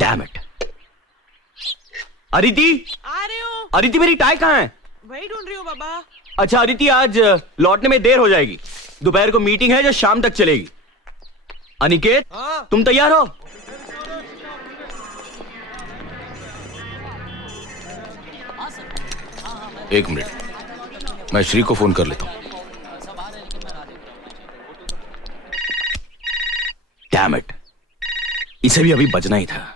Damn it. Aditi, आ रहे हो? अदिति मेरी टाई कहाँ है? वही ढूंढ रही हूँ बाबा। अच्छा अदिति, आज लौटने में देर हो जाएगी। दोपहर को मीटिंग है जो शाम तक चलेगी। अनिकेत, तुम तैयार हो? एक मिनट, मैं श्री को फोन कर लेता हूं। डैम इट, इसे भी अभी बजना ही था।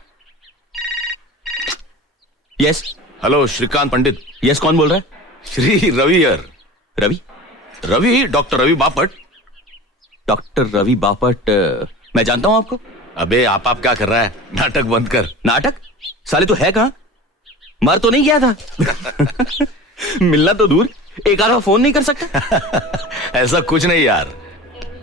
यस। हेलो श्रीकांत पंडित। यस, कौन बोल रहा है? श्री रवि यार। रवि? रवि, डॉक्टर रवि बापट। डॉक्टर रवि बापट? मैं जानता हूं आपको। अबे आप क्या कर रहा है? नाटक बंद कर। नाटक? साले तो है कहां? मर तो नहीं गया था? मिलना तो दूर, एक आधा फोन नहीं कर सकता? ऐसा कुछ नहीं यार।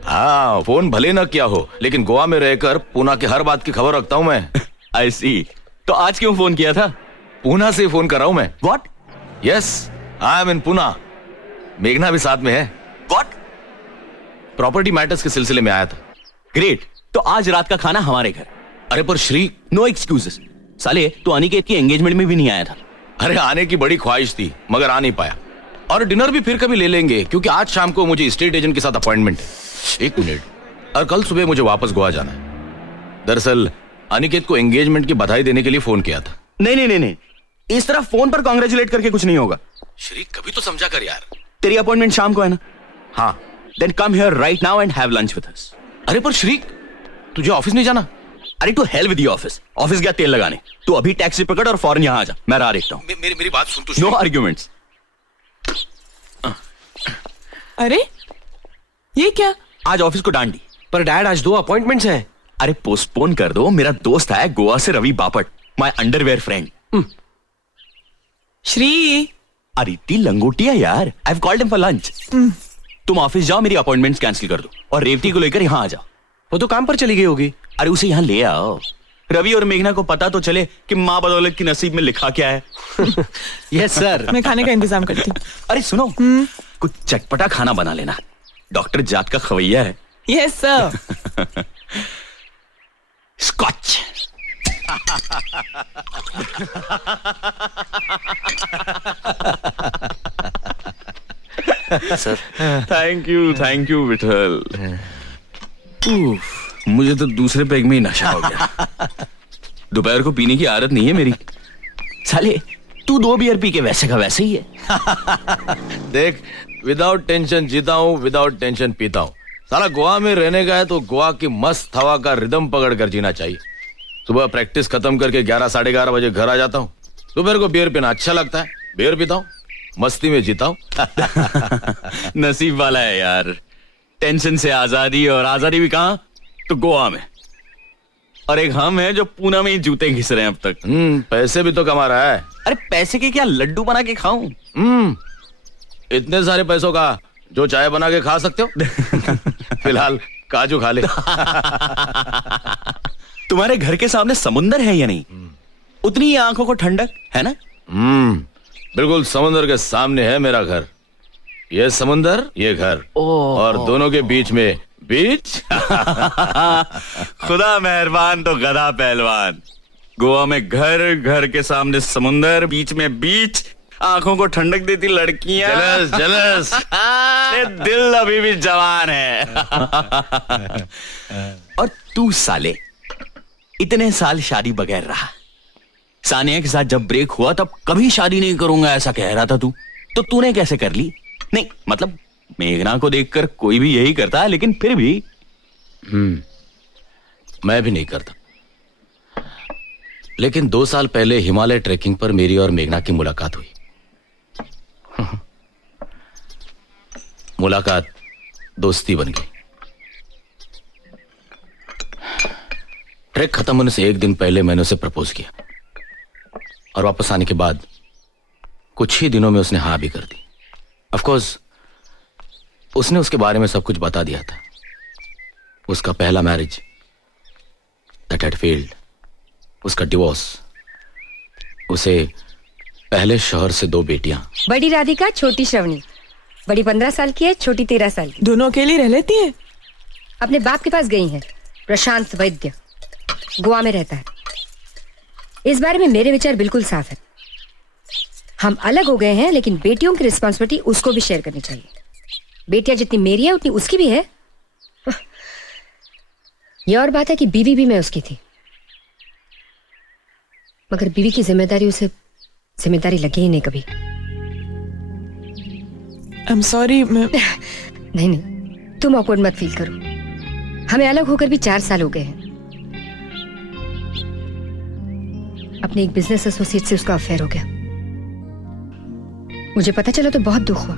हाँ, फोन भले ना किया हो, लेकिन गोवा में रहकर पूना की हर बात की खबर रखता हूं मैं। आई सी। तो आज क्यों फोन किया था? पूना से फोन कर रहा हूं मैं। व्हाट? यस, आई एम इन पूना। मेघना भी साथ में है। व्हाट? प्रॉपर्टी मैटर्स के सिलसिले में आया था। ग्रेट। तो आज रात का खाना हमारे घर। अरे पर श्री। No excuses. साले तो अनिकेत की एंगेजमेंट में भी नहीं आया था। अरे आने की बड़ी ख्वाहिश थी मगर आ नहीं पाया। और डिनर भी फिर कभी ले लेंगे, क्योंकि आज शाम को मुझे स्टेट एजेंट के साथ अपॉइंटमेंट है। एक मिनट, और कल सुबह मुझे वापस गोवा जाना है। दरअसल अनिकेत को एंगेजमेंट की बधाई देने के लिए फोन किया था। नहीं, इस तरह फोन पर कांग्रेचुलेट करके कुछ नहीं होगा। श्री कभी तो समझा कर यार। तेरी अपॉइंटमेंट शाम को है ना? हाँ। Then come here right now and have lunch with us. अरे पर श्री, तुझे ऑफिस नहीं जाना? अरे to hell with the office. Office गया तेल लगाने। तू अभी टैक्सी पकड़ और फौरन यहाँ आ जा। मैं राह देखता हूँ। मेरी बात सुन तू। No arguments. अरे ये क्या? आज ऑफिस को डांट दी। पर डैड, आज 2 अपॉइंटमेंट्स हैं। अरे पोस्टपोन कर दो। मेरा दोस्त है गोवा से, Ravi Bapat, my underwear friend. Shri, Aditi लंगोटिया यार। I have called him for lunch. तुम ऑफिस जाओ, मेरी अपॉइंटमेंट्स कैंसिल कर दो और रेवती को लेकर यहाँ आ जाओ। वो तो काम पर चली गई होगी। अरे उसे यहाँ ले आओ। रवि और मेघना को पता तो चले कि माँ बदौलत की नसीब में लिखा क्या है। Yes sir. मैं खाने का इंतजाम करती हूँ। अरे सुनो, कुछ चटपटा खाना बना लेना। डॉक्टर जात का खवैया है। Yes sir. Scotch. Sir. Thank you Vithal. मुझे तो दूसरे पैग में ही नशा हो गया। दोपहर को पीने की आदत नहीं है मेरी। साले तू 2 बियर पी के वैसे का वैसे ही है। देख, विदाउट टेंशन जीता हूँ, विदाउट टेंशन पीता हूँ। साला गोवा में रहने का है तो गोवा की मस्त हवा का रिदम पकड़ कर जीना चाहिए। सुबह प्रैक्टिस खत्म करके 11 साढ़े 11 बजे घर आ जाता हूँ। दोपहर को बियर पीना अच्छा लगता है, बियर पीता हूँ, मस्ती में जीता हूँ। नसीब वाला है यार। टेंशन से आजादी, और आजादी भी कहाँ? तो गोवा में। और एक हम है जो पूना में ही जूते घिस रहे हैं अब तक। पैसे भी तो कमा रहा है। अरे पैसे के क्या, लड्डू बना के खाऊं? इतने सारे पैसों का जो चाय बना के खा सकते हो। फिलहाल काजू खा ले। तुम्हारे घर के सामने समुंदर है या नहीं? उतनी ही आंखों को ठंडक है ना? बिल्कुल समुंदर के सामने है मेरा घर। ये समुंदर, ये घर, और दोनों के बीच में बीच। खुदा मेहरबान तो गधा पहलवान। गोवा में घर, घर के सामने समुंदर, बीच में बीच, आंखों को ठंडक देती लड़कियां। Jealous jealous. दिल अभी भी जवान है। और तू साले इतने साल शादी बगैर रहा। सानिया के साथ जब ब्रेक हुआ तब कभी शादी नहीं करूंगा ऐसा कह रहा था तू। तो तूने कैसे कर ली? नहीं मतलब मेघना को देखकर कोई भी यही करता है, लेकिन फिर भी। मैं भी नहीं करता। लेकिन 2 साल पहले हिमालय ट्रैकिंग पर मेरी और मेघना की मुलाकात हुई। मुलाकात दोस्ती बन गई। ट्रैक खत्म होने से 1 दिन पहले मैंने उसे प्रपोज किया, और वापस आने के बाद कुछ ही दिनों में उसने हाँ भी कर दी। ऑफ कोर्स उसने उसके बारे में सब कुछ बता दिया था। उसका पहला मैरिज दैट हैड फेल्ड, उसका डिवोर्स, उसे पहले शौहर से 2 बेटियां। बड़ी राधिका, छोटी श्रवणी। बड़ी 15 साल की है, छोटी 13 साल की। दोनों अकेली रह लेती है? अपने बाप के पास गई हैं। प्रशांत वैद्य, गोवा में रहता है। इस बारे में मेरे विचार बिल्कुल साफ है। हम अलग हो गए हैं, लेकिन बेटियों की रिस्पॉन्सिबिलिटी उसको भी शेयर करनी चाहिए। बेटियां जितनी मेरी है उतनी उसकी भी है। ये और बात है कि बीवी भी मैं उसकी थी, मगर बीवी की जिम्मेदारी उसे जिम्मेदारी लगी ही नहीं कभी। I am sorry. मैं नहीं नहीं, तुम ऑकवर्ड मत फील करो। हमें अलग होकर भी 4 साल हो गए हैं। अपने एक बिजनेस एसोसिएट से उसका अफेयर हो गया। मुझे पता चला तो बहुत दुख हुआ,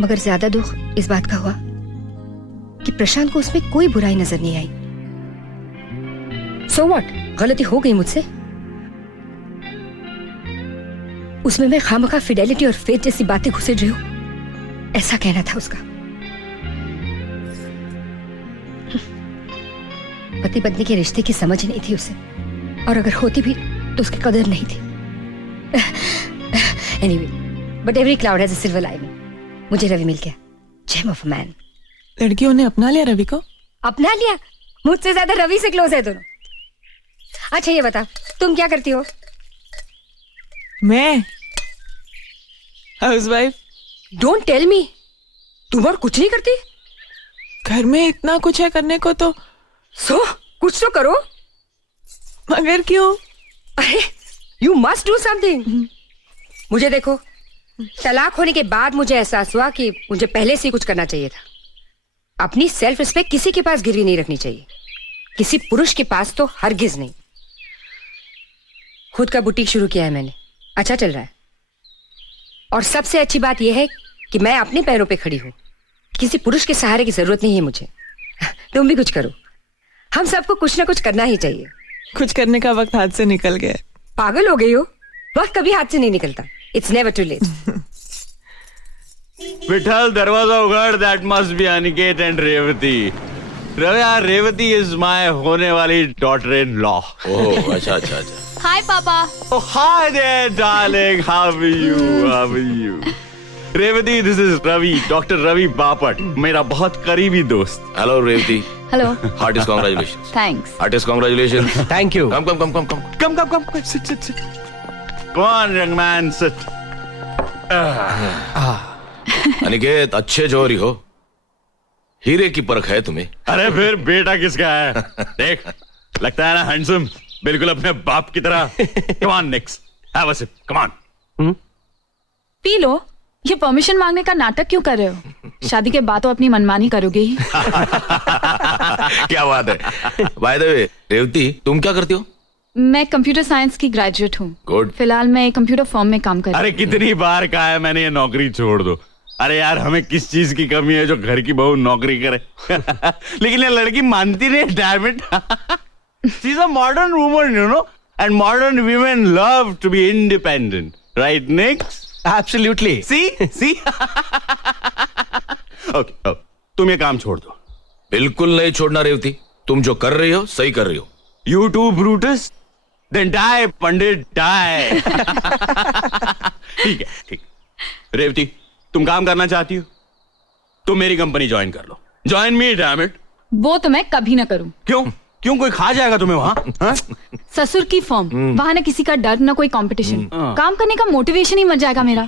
मगर ज्यादा दुख इस बात का हुआ कि प्रशांत को उसमें कोई बुराई नजर नहीं आई। सो व्हाट, गलती हो गई मुझसे। उसमें मैं खामखा फिडेलिटी और फेथ जैसी बातें घुसेड़ रही हूं, ऐसा कहना था उसका। पति पत्नी के रिश्ते की समझ ही नहीं थी उसे, और अगर होती भी तो उसकी कदर नहीं थी। Anyway, but every cloud has a silver lining. मुझे रवि मिल गया, जेम ऑफ अ मैन। लड़कियों ने अपना लिया रवि को। अपना लिया? मुझसे ज्यादा रवि से क्लोज है दोनों। अच्छा ये बता, तुम क्या करती हो? मैं हाउसवाइफ। डोंट टेल मी, तुम और कुछ नहीं करती? घर में इतना कुछ है करने को तो। कुछ तो करो। मगर क्यों? अरे यू मस्ट डू समथिंग। मुझे देखो, तलाक होने के बाद मुझे एहसास हुआ कि मुझे पहले से ही कुछ करना चाहिए था। अपनी सेल्फ रिस्पेक्ट किसी के पास गिरवी नहीं रखनी चाहिए, किसी पुरुष के पास तो हरगिज नहीं। खुद का बुटीक शुरू किया है मैंने, अच्छा चल रहा है। और सबसे अच्छी बात यह है कि मैं अपने पैरों पे खड़ी हूं, किसी पुरुष के सहारे की जरूरत नहीं है मुझे। तुम भी कुछ करो, हम सबको कुछ ना कुछ करना ही चाहिए। कुछ करने का वक्त हाथ से निकल गया। पागल हो गई हो? वक्त कभी हाथ से नहीं निकलता। It's never too late. Vithal, दरवाजा उगाड़। That must be Aniket and Revati. Revati is my होने वाली डॉटर इन लॉ। ओह अच्छा अच्छा अच्छा। हाय पापा। Oh, hi there, darling. How are you? How are you? Revati, this is Ravi, Dr. Ravi Bapat, मेरा बहुत करीबी दोस्त। Hello Revati. Hello. Heartiest congratulations. Thanks. Heartiest congratulations. Thank you. Come come come come come. Come. Sit. Come on, young man, sit. Aniket, अच्छे जोरी हो, हीरे की परख है तुम्हें। अरे फिर बेटा किसका है? देख, लगता है ना हैंडसम, बिल्कुल अपने बाप की तरह। Come on, next. Have a sip. Come on. पी लो। ये परमिशन मांगने का नाटक क्यों कर रहे हो? शादी के बाद तो अपनी मनमानी करोगे ही। क्या बात है। बाय द वे रेवती, तुम क्या करती हो? मैं कंप्यूटर साइंस की ग्रेजुएट हूँ। Good. फिलहाल मैं एक कंप्यूटर फर्म में काम कर रही अरे कितनी बार कहा है मैंने, ये नौकरी छोड़ दो। अरे यार, हमें किस चीज की कमी है जो घर की बहू नौकरी करे? लेकिन ये लड़की मानती नहीं। Damn it. She is a modern woman, you know, and modern women love to be independent, right, Nick? Absolutely. See? Okay, तुम ये काम छोड़ दो। बिल्कुल नहीं छोड़ना रेवती, तुम जो कर रही हो सही कर रही हो। You too, Brutus? Then die, Pandit, die. ठीक। रेवती, तुम काम करना चाहती हो? तुम मेरी कंपनी ज्वाइन कर लो। Join me, damn it. वो तो मैं कभी ना करूँ। क्यों कोई खा जाएगा तुम्हें वहां? ससुर की फर्म, वहाँ ना किसी का डर ना कोई कंपटीशन। काम करने का मोटिवेशन ही मर जाएगा मेरा।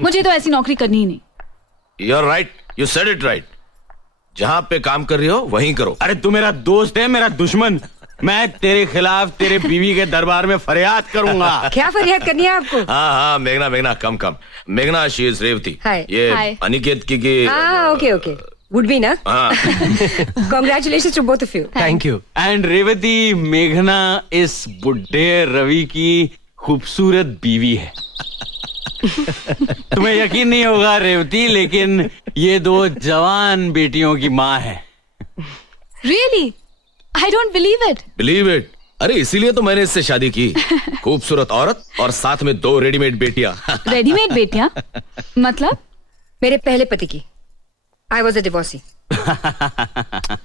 मुझे तो ऐसी नौकरी करनी ही नहीं। You're right, you said it right. जहां पे काम कर रही हो वहीं करो। अरे तू मेरा दोस्त है, मेरा दुश्मन। मैं तेरे खिलाफ तेरे बीवी के दरबार में फरियाद करूंगा। क्या फरियाद करनी है आपको? हाँ मेघना कम। मेघना, शी इज रेवती। Hi. ये Hi. अनिकेत की हाँ, ओके। वुड बी ना? हाँ। Congratulations to both of you. Thank you. And Revathi, मेघना इस बुढ़े रवि की खूबसूरत बीवी है। तुम्हें यकीन नहीं होगा रेवती, लेकिन ये 2 जवान बेटियों की माँ है। Really? I don't believe it. Believe it. अरे इसीलिए तो मैंने इससे शादी की। खूबसूरत औरत और साथ में 2 रेडीमेड बेटियां। रेडीमेड बेटियां? मतलब? मेरे पहले पति की। I was a divorcee.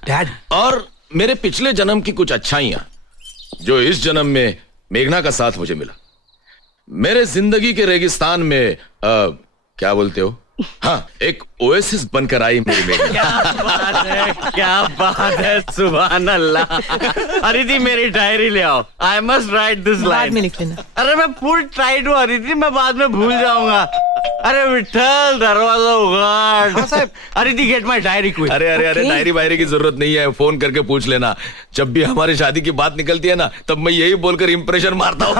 Dad, और मेरे पिछले जन्म की कुछ अच्छाइयां जो इस जन्म में मेघना का साथ मुझे मिला। मेरे जिंदगी के रेगिस्तान में क्या बोलते हो, हाँ, एक ओएसिस बनकर आई मेरी बेटी। क्या बात है, सुभान अल्लाह। अदिति मेरी डायरी ले आओ, आई मस्ट राइट दिस बाद लाइन। में लिख लेना। अरे मैं फुल टाइट हूँ अदिति, मैं बाद में भूल जाऊंगा। अरे विठल दरवाजा उगाड़। Aditi get my diary quick. अरे डायरी वायरी की जरूरत नहीं है, फोन करके पूछ लेना। जब भी हमारी शादी की बात निकलती है ना, तब मैं यही बोलकर इंप्रेशन मारता हूँ।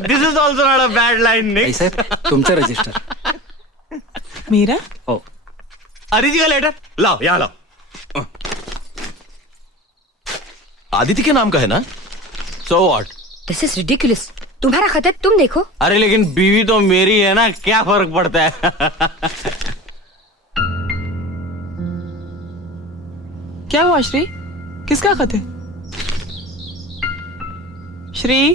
This is also not a bad line Nick. साहेब तुमचं रजिस्टर. मेरा? हो. अदिति का लेटर लाओ, यहाँ लाओ। आदित्य के नाम का है ना? So what? This is ridiculous. तुम्हारा खत है, तुम देखो. अरे लेकिन बीवी तो मेरी है ना, क्या फर्क पड़ता है? क्या हुआ श्री? किसका खत है? श्री?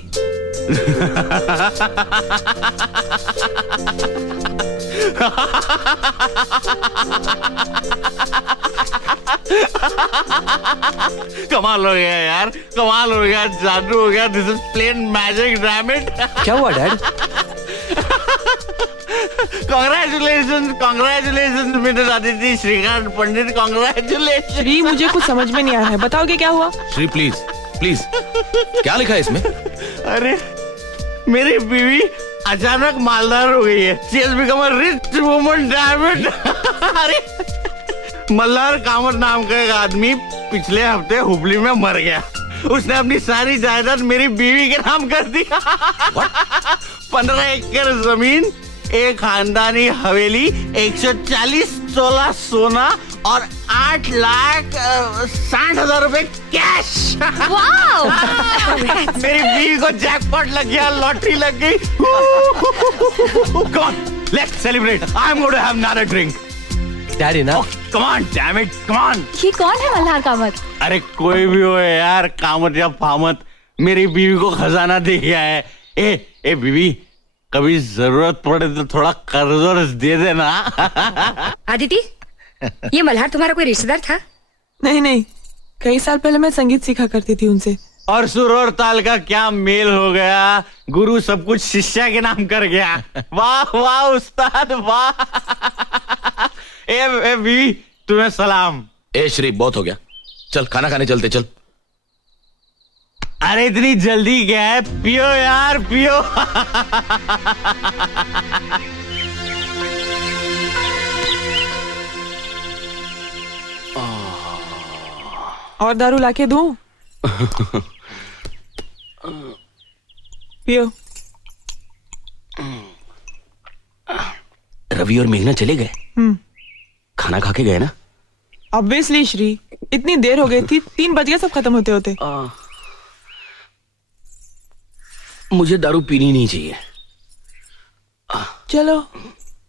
कमाल हो गया यार, कमाल हो गया, जादू हो गया। This is plain magic, damn it. क्या हुआ dad? Congratulation, congratulation mister Aditya Shrikant Pandit, congratulation. Shri, मुझे कुछ समझ में नहीं आ रहा है, बताओगे क्या हुआ? श्री प्लीज प्लीज, क्या लिखा है इसमें? अरे मेरी बीवी अचानक मालदार हो गई है। She has become a rich woman, damn it. अरे मल्हार कामत नाम का एक आदमी पिछले हफ्ते हुबली में मर गया। उसने अपनी सारी जायदाद मेरी बीवी के नाम कर दी। 15 एकड़ जमीन, एक खानदानी हवेली, 140 तोला सोना और 8,60,000 रुपए कैश। वाओ! मेरी बीवी को जैकपॉट लग गया, लॉटरी लग गई। Come on, let's celebrate. I'm going to have another drink. Daddy ना. Oh, come on, damn it, come on. ये कौन है मल्हार कामत? अरे कोई भी हो यार, कामत या फामत, मेरी बीवी को खजाना दे गया है। ए बीवी, कभी जरूरत पड़े तो थोड़ा कर्ज वर्ज दे देना। आदिति, ये मल्हार तुम्हारा कोई रिश्तेदार था? नहीं नहीं, कई साल पहले मैं संगीत सीखा करती थी उनसे। और सुर और ताल का क्या मेल हो गया, गुरु सब कुछ शिष्या के नाम कर गया। वाह वाह उस्ताद वाह। ए बीवी, तुम्हें सलाम। ए श्री, बहुत हो गया, चल खाना खाने चलते, चल। अरे इतनी जल्दी क्या है, पियो यार पियो। और दारू लाके दूं? पियो। रवि और मेघना चले गए? खाना खा के गए ना? ऑब्वियसली श्री, इतनी देर हो गई थी, 3 बज गए सब खत्म होते होते। मुझे दारू पीनी नहीं चाहिए। चलो,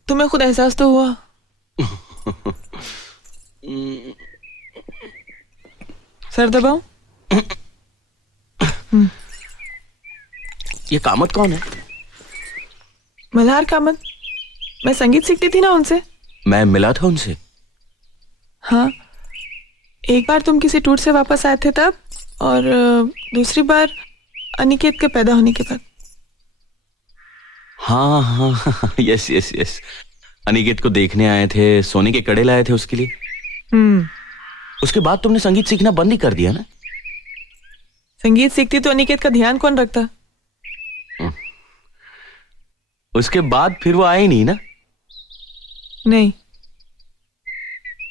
तुम्हें खुद एहसास तो हुआ। सर दबाओ। ये कामत कौन है? मल्हार कामत, मैं संगीत सीखती थी ना उनसे। मैं मिला था उनसे। हाँ, एक बार तुम किसी टूर से वापस आए थे तब, और दूसरी बार अनिकेत के पैदा होने के बाद। हाँ हाँ, यस यस यस, अनिकेत को देखने आए थे, सोने के कड़े लाए थे उसके लिए। उसके बाद तुमने संगीत सीखना बंद ही कर दिया ना? संगीत सीखती तो अनिकेत का ध्यान कौन रखता? उसके बाद फिर वो आए ही नहीं ना? नहीं।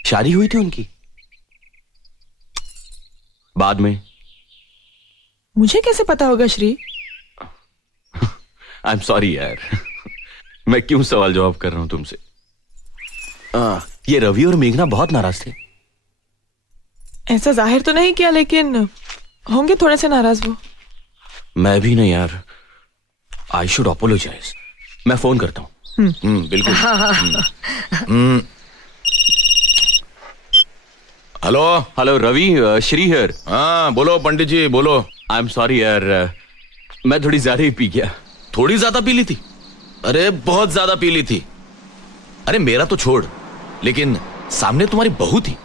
शादी हुई थी उनकी बाद में? मुझे कैसे पता होगा श्री? आई एम सॉरी यार, मैं क्यों सवाल जवाब कर रहा हूं तुमसे। ये रवि और मेघना बहुत नाराज थे। ऐसा जाहिर तो नहीं किया, लेकिन होंगे थोड़े से नाराज वो। मैं भी नहीं यार, आई शुड अपोलोजाइज। मैं फोन करता हूं। बिल्कुल। Hello hello Ravi, Shri here. हाँ बोलो पंडित जी, बोलो। आई एम सॉरी यार, मैं थोड़ी ज्यादा ही पी गया। थोड़ी ज्यादा पी ली थी? अरे बहुत ज्यादा पी ली थी। अरे मेरा तो छोड़, लेकिन सामने तुम्हारी बहू थी,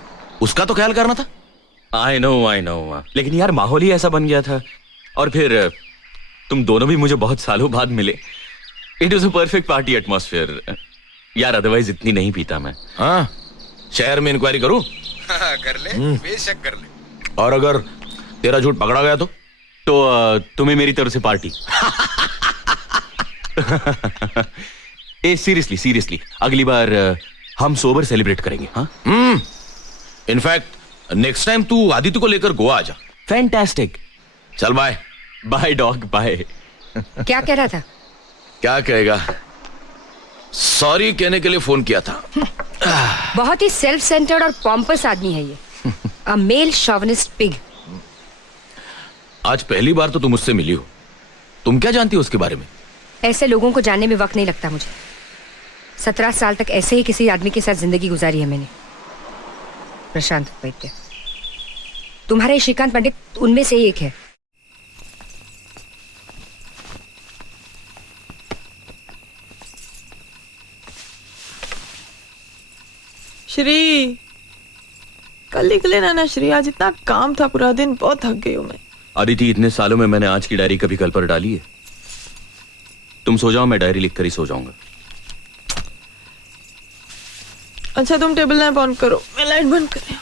उसका तो ख्याल करना था। आई नो, लेकिन यार माहौल ही ऐसा बन गया था। और फिर तुम दोनों भी मुझे बहुत सालों बाद मिले। It was a perfect party atmosphere. यार अदरवाइज इतनी नहीं पीता मैं। हाँ, शहर में इंक्वायरी करूं? कर ले, बेशक कर ले। और अगर तेरा झूठ पकड़ा गया तो तुम्हें मेरी तरफ से पार्टी। ए सीरियसली अगली बार हम सोबर सेलिब्रेट करेंगे। हाँ, इनफैक्ट नेक्स्ट टाइम तू आदित्य को लेकर गोवा आ जा। फैंटास्टिक। चल बाय। Bye dog bye. क्या कह रहा था? क्या कहेगा, सॉरी कहने के लिए फोन किया था। बहुत ही सेल्फ सेंटर्ड और पॉम्पस आदमी है ये। अ मेल शॉविनिस्ट पिग। आज पहली बार तो तुम मुझसे मिली हो, तुम क्या जानती हो उसके बारे में? ऐसे लोगों को जानने में वक्त नहीं लगता मुझे। 17 साल तक ऐसे ही किसी आदमी के साथ जिंदगी गुजारी है मैंने। प्रशांत वैद्य, तुम्हारा ये श्रीकांत पंडित उनमें से एक है। श्री, कल निकले ना श्री, आज इतना काम था पूरा दिन, बहुत थक गई हूँ मैं। अदिति, इतने सालों में मैंने आज की डायरी कभी कल पर डाली है? तुम सो जाओ, मैं डायरी लिखकर ही सो जाऊंगा। अच्छा तुम टेबल लैंप ऑन करो, मैं लाइट बंद कर रही हूँ।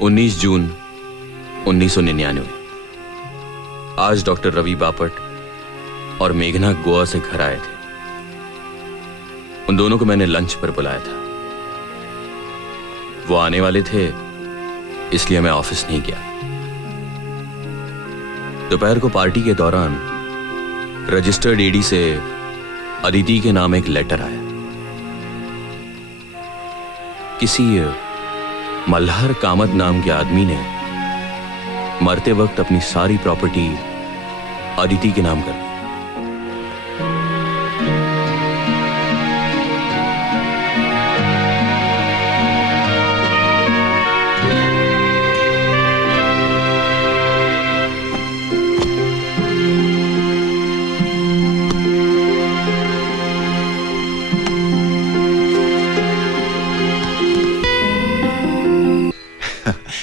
19 जून 1999। आज डॉक्टर रवि बापट और मेघना गोवा से घर आए थे। उन दोनों को मैंने लंच पर बुलाया था। वो आने वाले थे, इसलिए मैं ऑफिस नहीं गया। दोपहर को पार्टी के दौरान रजिस्टर्ड एडी से अदिति के नाम एक लेटर आया। किसी मल्हार कामत नाम के आदमी ने मरते वक्त अपनी सारी प्रॉपर्टी अदिति के नाम कर दी।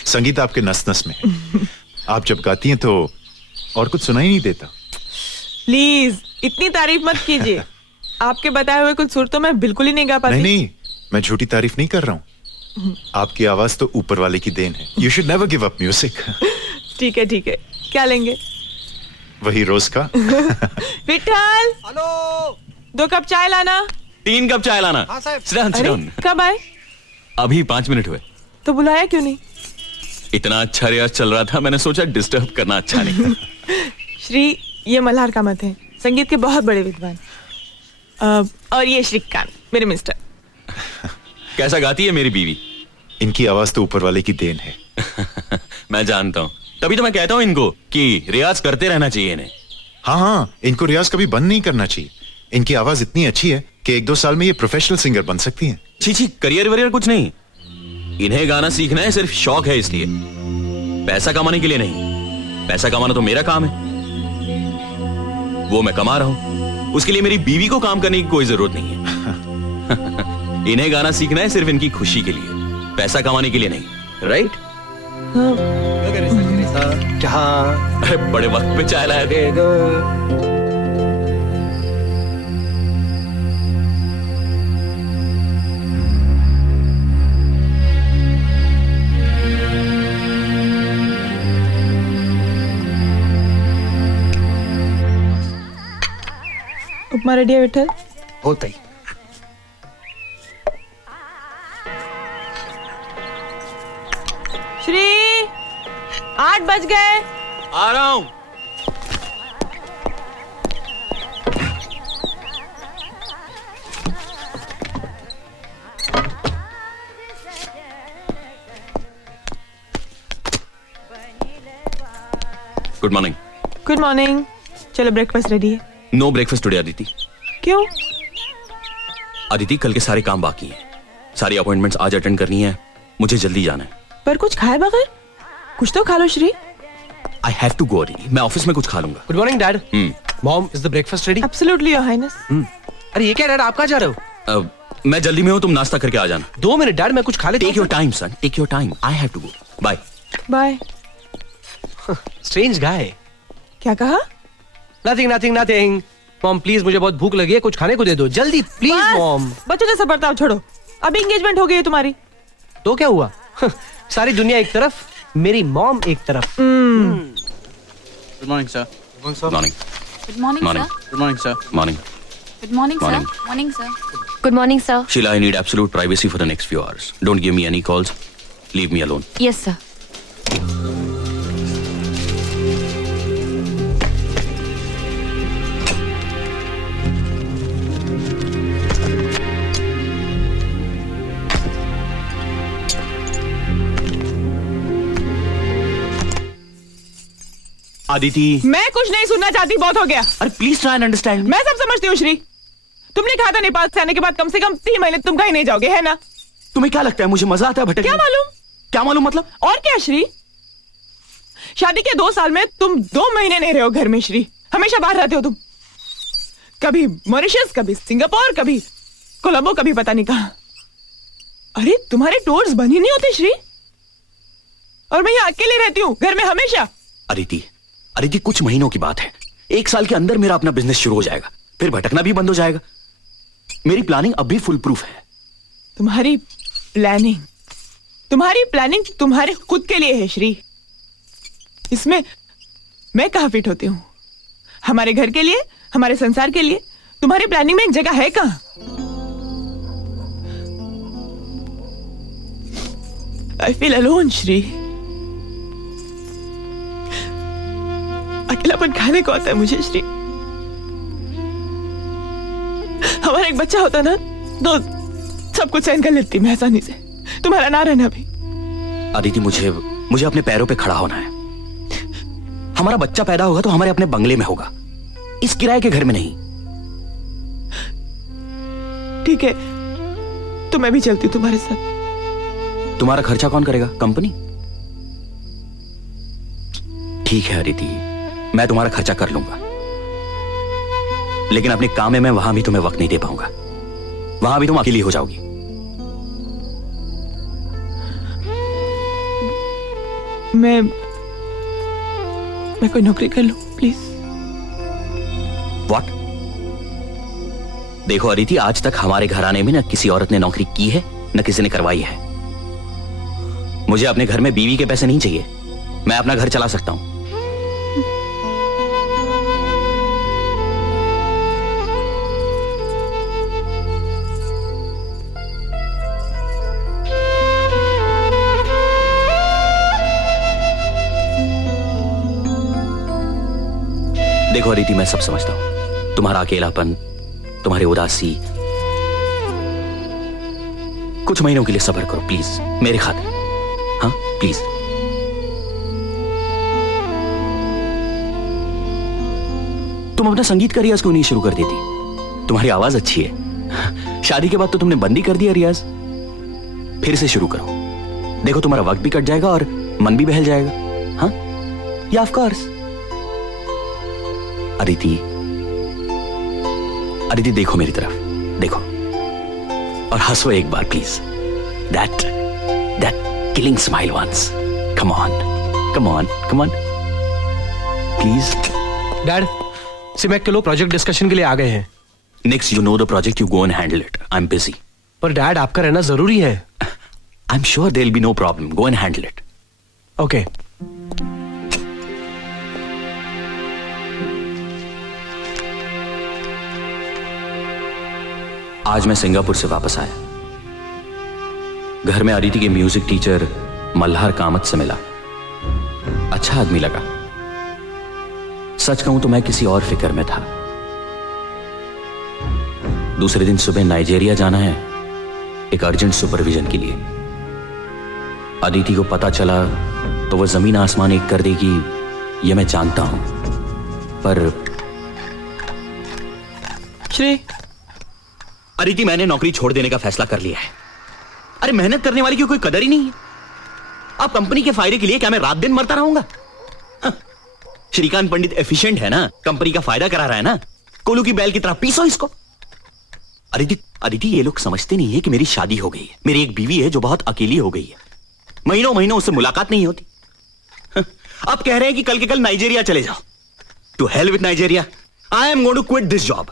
संगीत आपके नस नस में है। आप जब गाती हैं तो और कुछ सुनाई नहीं देता। प्लीज इतनी तारीफ मत कीजिए। आपके बताए हुए कुछ सुर तो मैं बिल्कुल ही नहीं गा पाती। नहीं, मैं झूठी तारीफ नहीं कर रहा हूँ। आपकी आवाज तो ऊपर वाले की देन है। You should never give up music. ठीक है, क्या लेंगे? वही रोज का। विठल, हेलो, 2 कप चाय लाना। 3 कप चाय लाना। हाँ साहब। Sit down, sit अरे down। कब आए? अभी 5 मिनट हुए। तो बुलाया क्यों नहीं? इतना अच्छा रियाज चल रहा था, मैंने सोचा डिस्टर्ब करना अच्छा नहीं। श्री, ये मल्हार कामत है, संगीत के बहुत बड़े विद्वान। और ये श्रीकांत, मेरे मिस्टर। कैसा गाती है मेरी बीवी? इनकी आवाज तो ऊपर वाले की देन है। मैं जानता हूँ, तभी तो मैं कहता हूँ इनको कि रियाज करते रहना चाहिए इन्हें। हाँ, इनको रियाज कभी बंद नहीं करना चाहिए। इनकी आवाज इतनी अच्छी है कि 1-2 साल में ये प्रोफेशनल सिंगर बन सकती हैं। छी, करियर वरियर कुछ नहीं। इन्हें गाना सीखना है, सिर्फ शौक है, इसलिए पैसा कमाने के लिए नहीं। पैसा कमाना तो मेरा काम है, वो मैं कमा रहा हूं। उसके लिए मेरी बीवी को काम करने की कोई जरूरत नहीं है। इन्हें गाना सीखना है सिर्फ इनकी खुशी के लिए, पैसा कमाने के लिए नहीं। राइट? जहाँ अरे बड़े वक्त पे चाय लाया थे। उपमा रेडी है विठल? होता ही। श्री, 8 बज गए। आ रहा हूं। Good morning. Good morning. चलो ब्रेकफास्ट रेडी है। No breakfast today Aditi. क्यों? अदिति, कल के सारे काम बाकी हैं। सारी अपॉइंटमेंट्स आज अटेंड करनी है, मुझे जल्दी जाना है। पर कुछ खाए बगैर? कुछ तो खा लो Shri. I have to go Aditi, मैं ऑफिस में कुछ खा लूंगा। Good morning dad. Mom, is the breakfast ready? Absolutely your highness. अरे ये क्या डैड, आप कहाँ जा रहे हो? मैं जल्दी में हूँ, तुम नाश्ता करके आ जाना। 2 मिनट डैड, मैं कुछ खा लेता take your time son, take your time. I have to go. Bye. Bye. Strange guy. क्या कहा? Nothing nothing nothing. Mom please, मुझे बहुत भूख लगी है, कुछ खाने को दे दो जल्दी प्लीज बस, मॉम। बच्चों जैसा बर्ताव छोड़ो, अभी एंगेजमेंट हो गई है तुम्हारी। तो क्या हुआ? सारी दुनिया एक तरफ, मेरी मॉम एक तरफ। Good morning sir. Morning good morning Morning. Sir. Good morning sir. Morning good morning sir. Morning. Morning sir. Good morning sir. Sheila, I need absolute privacy for the next few hours. Don't give me any calls. Leave me alone. Yes sir. Aditi, मैं कुछ नहीं सुनना चाहती, बहुत हो गया। अरे please try and understand. मैं सब समझती हूँ श्री, तुमने कहा था नेपाल से आने के बाद कम से कम 3 महीने तुम कहीं नहीं जाओगे, है ना? तुम्हें क्या लगता है मुझे मजा आता है भटकने? क्या मालूम? क्या मालूम मतलब? और क्या श्री, शादी के 2 साल में तुम 2 महीने नहीं रहे हो घर में श्री, हमेशा बाहर रहते हो तुम। कभी मॉरिशस, कभी सिंगापुर, कभी कोलंबो, कभी पता नहीं कहां। अरे तुम्हारे टूर्स बन ही नहीं होते श्री, और मैं यहाँ अकेले रहती हूँ घर में हमेशा। अदिति, अदिति कुछ महीनों की बात है, 1 साल के अंदर मेरा अपना बिजनेस शुरू हो जाएगा, फिर भटकना भी बंद हो जाएगा। मेरी प्लानिंग अब भी फुल प्रूफ है। तुम्हारी प्लानिंग तुम्हारे खुद के लिए है श्री, इसमें मैं कहां फिट होती हूं? हमारे घर के लिए, हमारे संसार के लिए तुम्हारी प्लानिंग में एक जगह है कहां? आई फील अलोन श्री, अकेलापन खाने को आता है मुझे श्री। हमारा एक बच्चा होता ना तो सब कुछ सहन कर लेती मैं आसानी से, तुम्हारा ना रहना भी। आदिति, मुझे अपने पैरों पे खड़ा होना है। हमारा बच्चा पैदा होगा तो हमारे अपने बंगले में होगा, इस किराए के घर में नहीं। ठीक है, तो मैं भी चलती हूँ तुम्हारे साथ। तुम्हारा खर्चा कौन करेगा? कंपनी? ठीक है अदिति, मैं तुम्हारा खर्चा कर लूंगा, लेकिन अपने काम में मैं वहां भी तुम्हें वक्त नहीं दे पाऊंगा, वहां भी तुम अकेली हो जाओगी। मैं कोई नौकरी कर लूं प्लीज? व्हाट? देखो अदिति, आज तक हमारे घराने में न किसी औरत ने नौकरी की है न किसी ने करवाई है। मुझे अपने घर में बीवी के पैसे नहीं चाहिए, मैं अपना घर चला सकता हूं। देखो अदिति, मैं सब समझता हूं, तुम्हारा अकेलापन, तुम्हारी उदासी। कुछ महीनों के लिए सब्र करो प्लीज, मेरे खातिर। हाँ प्लीज। तुम अपना संगीत का रियाज क्यों नहीं शुरू कर देती? तुम्हारी आवाज अच्छी है। शादी के बाद तो तुमने बंद ही कर दिया रियाज, फिर से शुरू करो। देखो तुम्हारा वक्त भी कट जाएगा और मन भी बहल जाएगा। हाँ या ऑफ कोर्स। अदिति देखो मेरी तरफ, देखो और हंसो एक बार please. That killing smile once. Come on please. Dad, सिमेक के लोग प्रोजेक्ट डिस्कशन के लिए आ गए हैं। Next you know the project, you go and handle it. I am busy. पर डैड, आपका रहना जरूरी है। I am sure there will be no problem, go and handle it. Okay. आज मैं सिंगापुर से वापस आया। घर में अदिति के म्यूजिक टीचर मल्हार कामत से मिला। अच्छा आदमी लगा। सच कहूं तो मैं किसी और फिक्र में था। दूसरे दिन सुबह नाइजीरिया जाना है एक अर्जेंट सुपरविजन के लिए। अदिति को पता चला तो वह जमीन आसमान एक कर देगी, यह मैं जानता हूं, पर श्री, अदिति मैंने नौकरी छोड़ देने का फैसला कर लिया है। अरे मेहनत करने वाली की कोई कदर ही नहीं है। अब कंपनी के फायदे के लिए क्या मैं रात दिन मरता रहूंगा? हाँ। श्रीकांत पंडित एफिशिएंट है ना, कंपनी का फायदा करा रहा है ना, कोलू की बैल की तरह पीसो इसको। अदिति ये लोग समझते नहीं है कि मेरी शादी हो गई है, मेरी एक बीवी है जो बहुत अकेली हो गई है, महीनों उससे मुलाकात नहीं होती। हाँ। अब कह रहे हैं कि कल के कल नाइजीरिया चले जाओ। To hell with Nigeria, I am going to quit this job.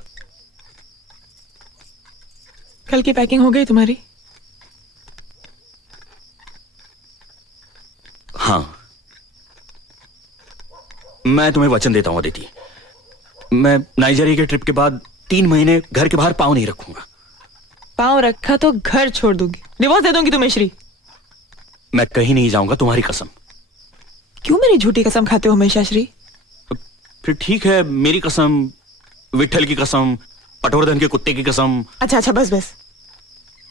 कल की पैकिंग हो गई तुम्हारी? हाँ, मैं तुम्हें वचन देता हूं अदिति, मैं नाइजीरिया के ट्रिप के बाद 3 महीने घर के बाहर पांव नहीं रखूंगा। पाँव रखा तो घर छोड़ दूंगी, डिवोर्स दे दूंगी तुम्हें श्री। मैं कहीं नहीं जाऊंगा, तुम्हारी कसम। क्यों मेरी झूठी कसम खाते हो हमेशा श्री? फिर ठीक है, मेरी कसम, विठल की कसम, पटवर्धन के कुत्ते की कसम। अच्छा अच्छा, बस बस।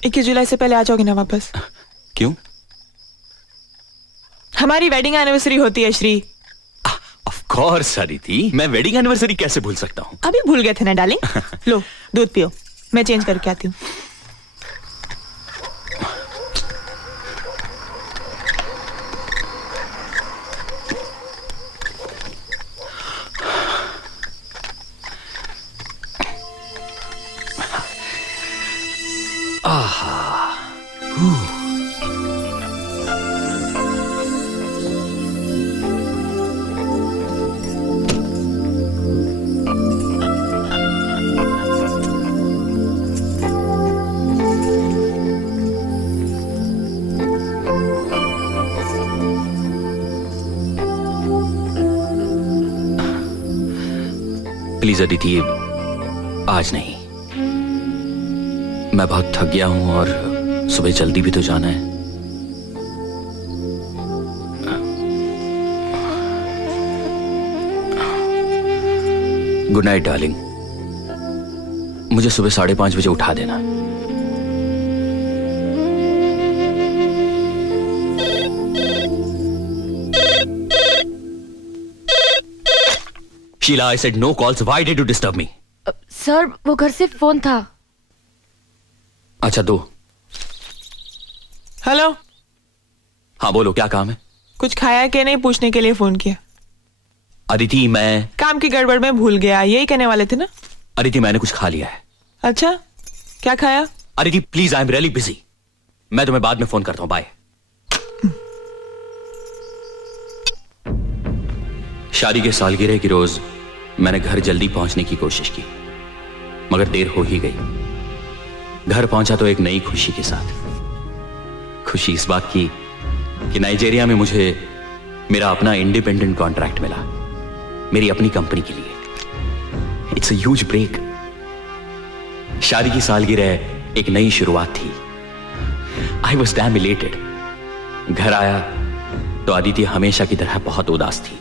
21 जुलाई से पहले आ जाओगे ना वापस? क्यों? हमारी वेडिंग एनिवर्सरी होती है श्री। ऑफ कोर्स अदिति, मैं वेडिंग एनिवर्सरी कैसे भूल सकता हूं? अभी भूल गए थे ना डार्लिंग। लो दूध पियो, मैं चेंज करके आती हूँ। प्लीज अदिति, आज नहीं। मैं बहुत थक गया हूं और सुबह जल्दी भी तो जाना है। गुड नाइट डार्लिंग, मुझे सुबह 5:30 बजे उठा देना। Sheela, I said no calls. Why did you disturb me? Sir वो घर से फोन था। अच्छा, दो। हेलो। हाँ बोलो, क्या काम है? कुछ खाया कि नहीं पूछने के लिए फोन किया। अदिति, मैं काम की गड़बड़ में भूल गया, यही कहने वाले थे ना? अदिति, मैंने कुछ खा लिया है। अच्छा, क्या खाया? Aditi please, I am really busy, मैं तुम्हें बाद में फोन करता हूं, बाय। शादी के सालगिरह की रोज मैंने घर जल्दी पहुंचने की कोशिश की, मगर देर हो ही गई। घर पहुंचा तो एक नई खुशी के साथ। खुशी इस बात की कि नाइजीरिया में मुझे मेरा अपना इंडिपेंडेंट कॉन्ट्रैक्ट मिला, मेरी अपनी कंपनी के लिए। It's a huge break. शादी की सालगिरह एक नई शुरुआत थी। I was damn elated. घर आया तो अदिति हमेशा की तरह बहुत उदास थी।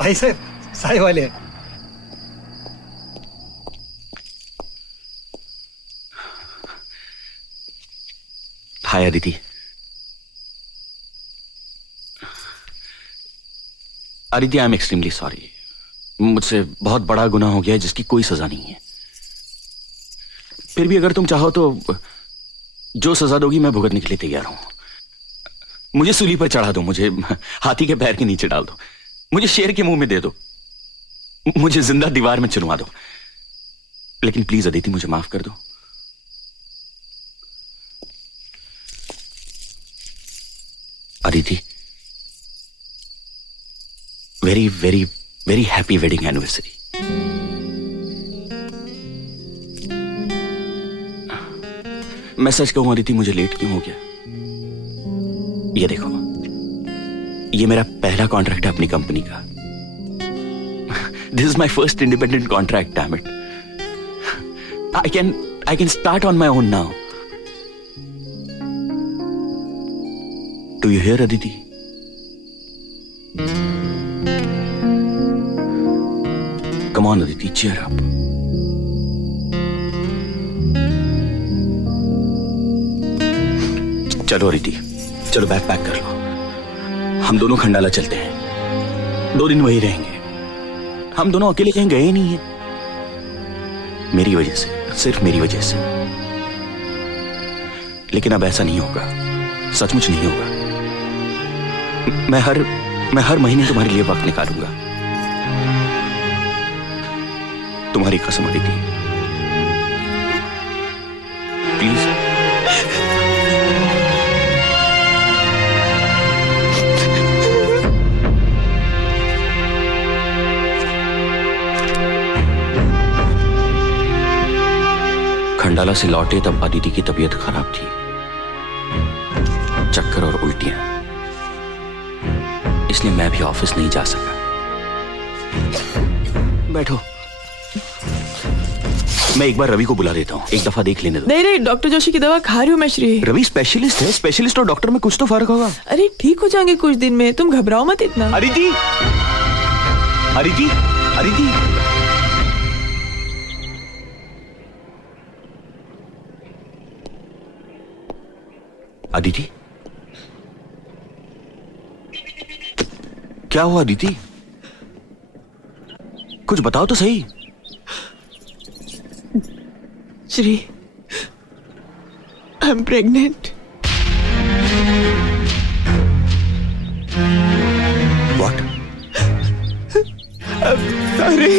भाई साहब, साय वाले हैं। Hi Aditi. Aditi, I am extremely sorry. मुझसे बहुत बड़ा गुनाह हो गया है जिसकी कोई सजा नहीं है। फिर भी अगर तुम चाहो तो जो सजा दोगी मैं भुगतने के लिए तैयार हूं। मुझे सूली पर चढ़ा दो, मुझे हाथी के पैर के नीचे डाल दो, मुझे शेर के मुंह में दे दो, मुझे जिंदा दीवार में चुनवा दो, लेकिन प्लीज अदिति मुझे माफ कर दो। Aditi, very very very happy wedding anniversary. मैं सच कहूं अदिति, मुझे लेट क्यों हो गया? ये देखो, ये मेरा पहला कॉन्ट्रैक्ट है अपनी कंपनी का। This is my first independent contract, damn it. I can start on my own now. Do you here Aditi? Come on, Aditi, cheer up. चलो अदिति, चलो बैग पैक कर लो, हम दोनों खंडाला चलते हैं। 2 दिन वहीं रहेंगे। हम दोनों अकेले कहीं गए नहीं हैं, मेरी वजह से, सिर्फ मेरी वजह से। लेकिन अब ऐसा नहीं होगा, सचमुच नहीं होगा। मैं हर महीने तुम्हारे लिए वक्त निकालूंगा। तुम्हारी कसम अदिति, प्लीज। खंडाला से लौटे तब अदिति की तबीयत खराब थी, चक्कर और उल्टियां, इसलिए मैं भी ऑफिस नहीं जा सका। बैठो, मैं एक बार रवि को बुला देता हूँ, एक दफा देख लेने दो। नहीं नहीं, डॉक्टर जोशी की दवा खा रही हूँ मैं श्री। रवि स्पेशलिस्ट है, स्पेशलिस्ट और डॉक्टर में कुछ तो फर्क होगा। अरे ठीक हो जाएंगे कुछ दिन में, तुम घबराओ मत इतना। अदिति, अदिति, अदिति, अदिति, क्या हुआ अदिति? कुछ बताओ तो सही। Shri, I am pregnant. What? Sorry,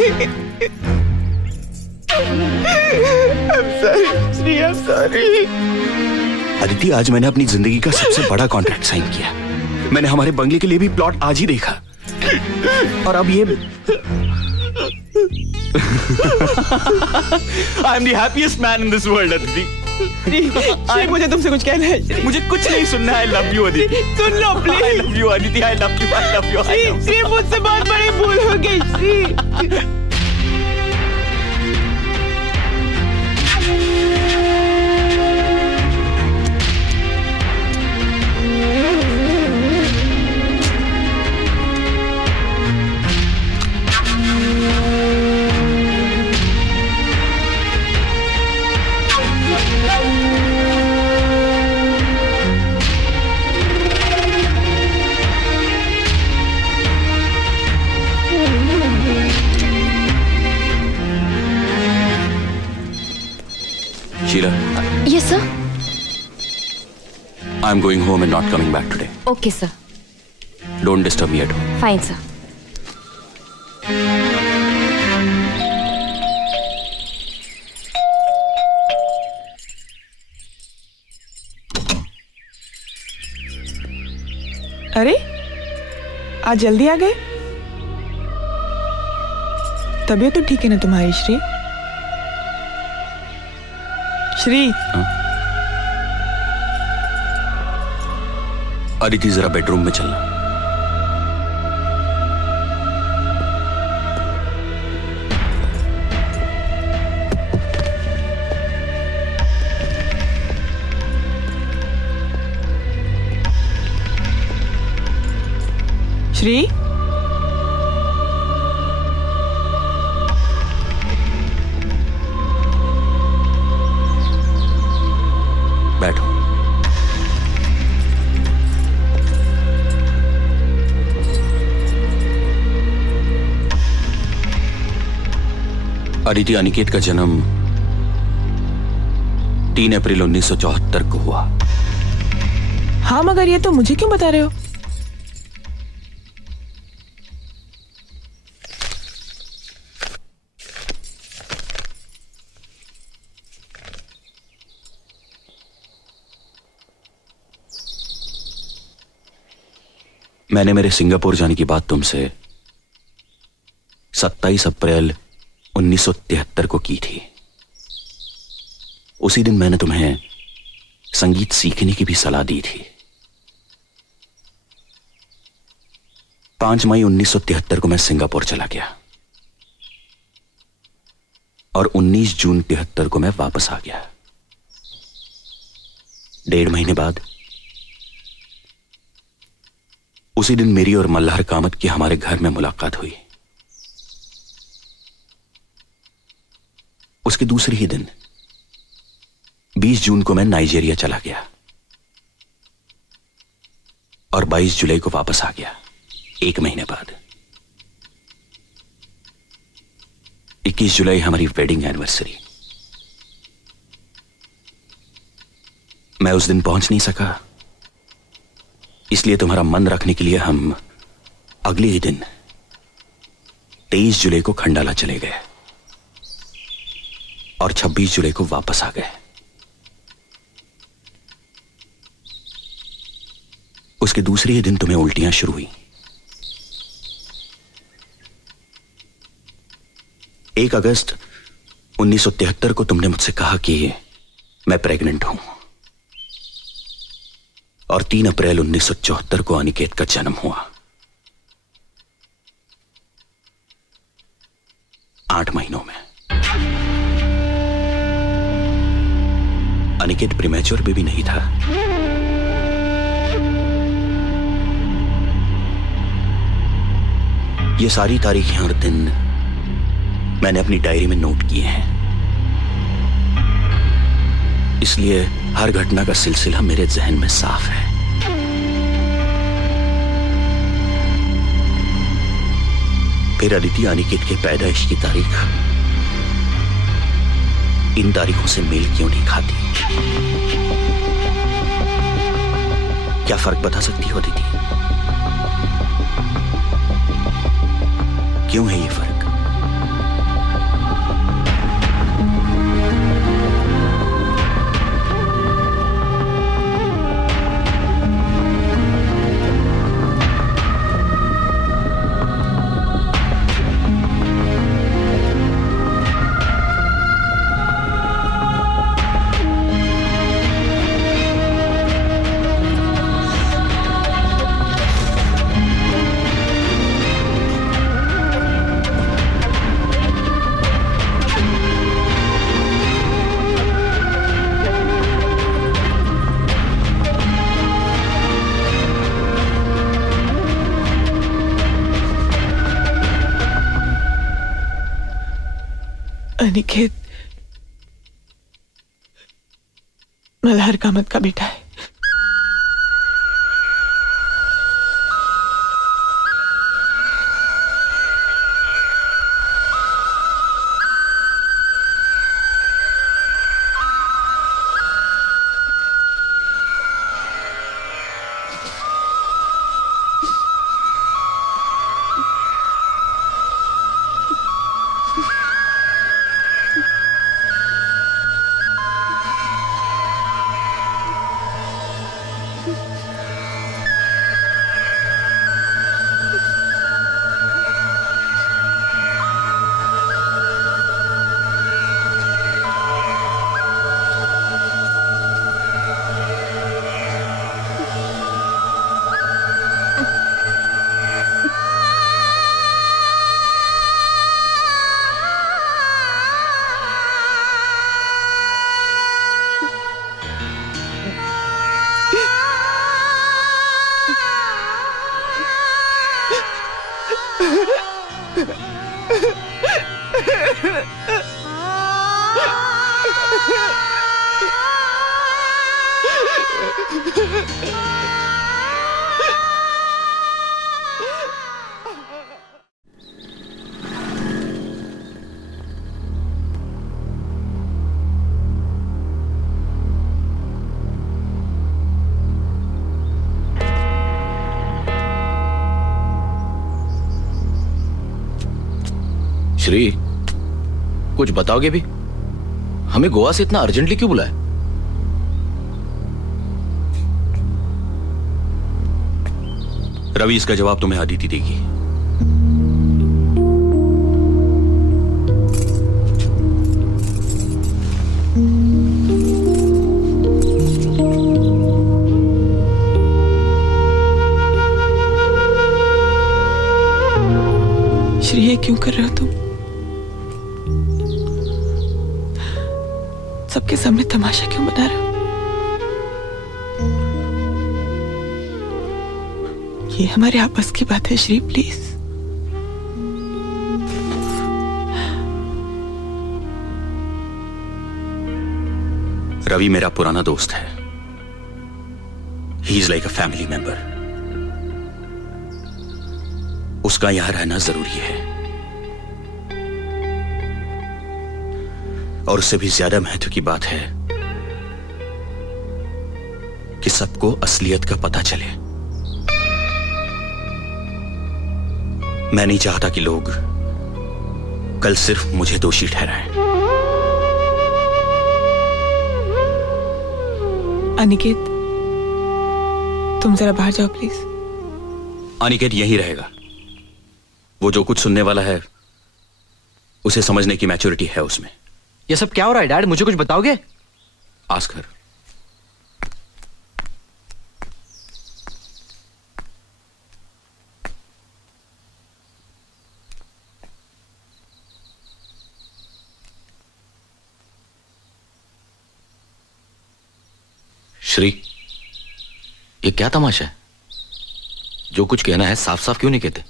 Shri, I am sorry. Aditi, आज मैंने अपनी जिंदगी का सबसे बड़ा कॉन्ट्रैक्ट साइन किया। मैंने हमारे बंगले के लिए भी प्लॉट आज ही देखा, और अब ये I am the happiest man in this world Aditi. Shri, मुझे तुमसे कुछ कहना है श्री। मुझे कुछ नहीं सुनना है। I love you Aditi. Soon low I please. Love you Aditi, I love you, I love you. Shri, मुझसे बहुत बड़ी भूल हो गई Shri. Sheila, yes sir. I'm going home and not coming back today. Okay sir, Don't disturb me at home. Fine sir. अरे आज जल्दी आ गए। तबीयत तो ठीक है ना तुम्हारी श्री? श्री, अदिति, जरा बेडरूम में चलना। श्री, बैठो। अदिति, अनिकेत का जन्म 3 अप्रैल 1974 को हुआ। हाँ मगर ये तो मुझे क्यों बता रहे हो? मैंने मेरे सिंगापुर जाने की बात तुमसे 27 अप्रैल 1973 को की थी। उसी दिन मैंने तुम्हें संगीत सीखने की भी सलाह दी थी। 5 मई 1973 को मैं सिंगापुर चला गया और 19 जून 73 को मैं वापस आ गया। 1.5 महीने बाद उसी दिन मेरी और मल्हार कामत की हमारे घर में मुलाकात हुई। उसके दूसरे ही दिन 20 जून को मैं नाइजीरिया चला गया और 22 जुलाई को वापस आ गया। 1 महीने बाद 21 जुलाई हमारी वेडिंग एनिवर्सरी। मैं उस दिन पहुंच नहीं सका, इसलिए तुम्हारा मन रखने के लिए हम अगले ही दिन 23 जुलाई को खंडाला चले गए और 26 जुलाई को वापस आ गए। उसके दूसरे ही दिन तुम्हें उल्टियां शुरू हुई। 1 अगस्त 1973 को तुमने मुझसे कहा कि मैं प्रेग्नेंट हूं और 3 अप्रैल 1974 को अनिकेत का जन्म हुआ। 8 महीनों में अनिकेत प्रीमैच्योर बेबी नहीं था। ये सारी तारीखें और दिन मैंने अपनी डायरी में नोट किए हैं, इसलिए हर घटना का सिलसिला मेरे जहन में साफ है। फिर अदिति अनिकेत के पैदाइश की तारीख इन तारीखों से मेल क्यों नहीं खाती? क्या फर्क बता सकती हो अदिति? क्यों है ये फर्क? अनिकेत मल्हार कामत का बेटा है। श्री, कुछ बताओगे भी? हमें गोवा से इतना अर्जेंटली क्यों बुलाया? रवि, इसका जवाब तुम्हें अदिति देगी। श्री, ये क्यों कर रहे हो तुम? सबके सामने तमाशा क्यों बना रहे हो? ये हमारे आपस की बात है श्री, प्लीज। रवि मेरा पुराना दोस्त है। He is like a family member. उसका यहां रहना जरूरी है, और उससे भी ज्यादा महत्व की बात है कि सबको असलियत का पता चले। मैं नहीं चाहता कि लोग कल सिर्फ मुझे दोषी ठहराएं। अनिकेत, तुम जरा बाहर जाओ प्लीज। अनिकेत यहीं रहेगा। वो जो कुछ सुनने वाला है उसे समझने की मैच्योरिटी है उसमें। ये सब क्या हो रहा है डैड? मुझे कुछ बताओगे? Ask her. श्री, ये क्या तमाशा है? जो कुछ कहना है साफ साफ क्यों नहीं कहते?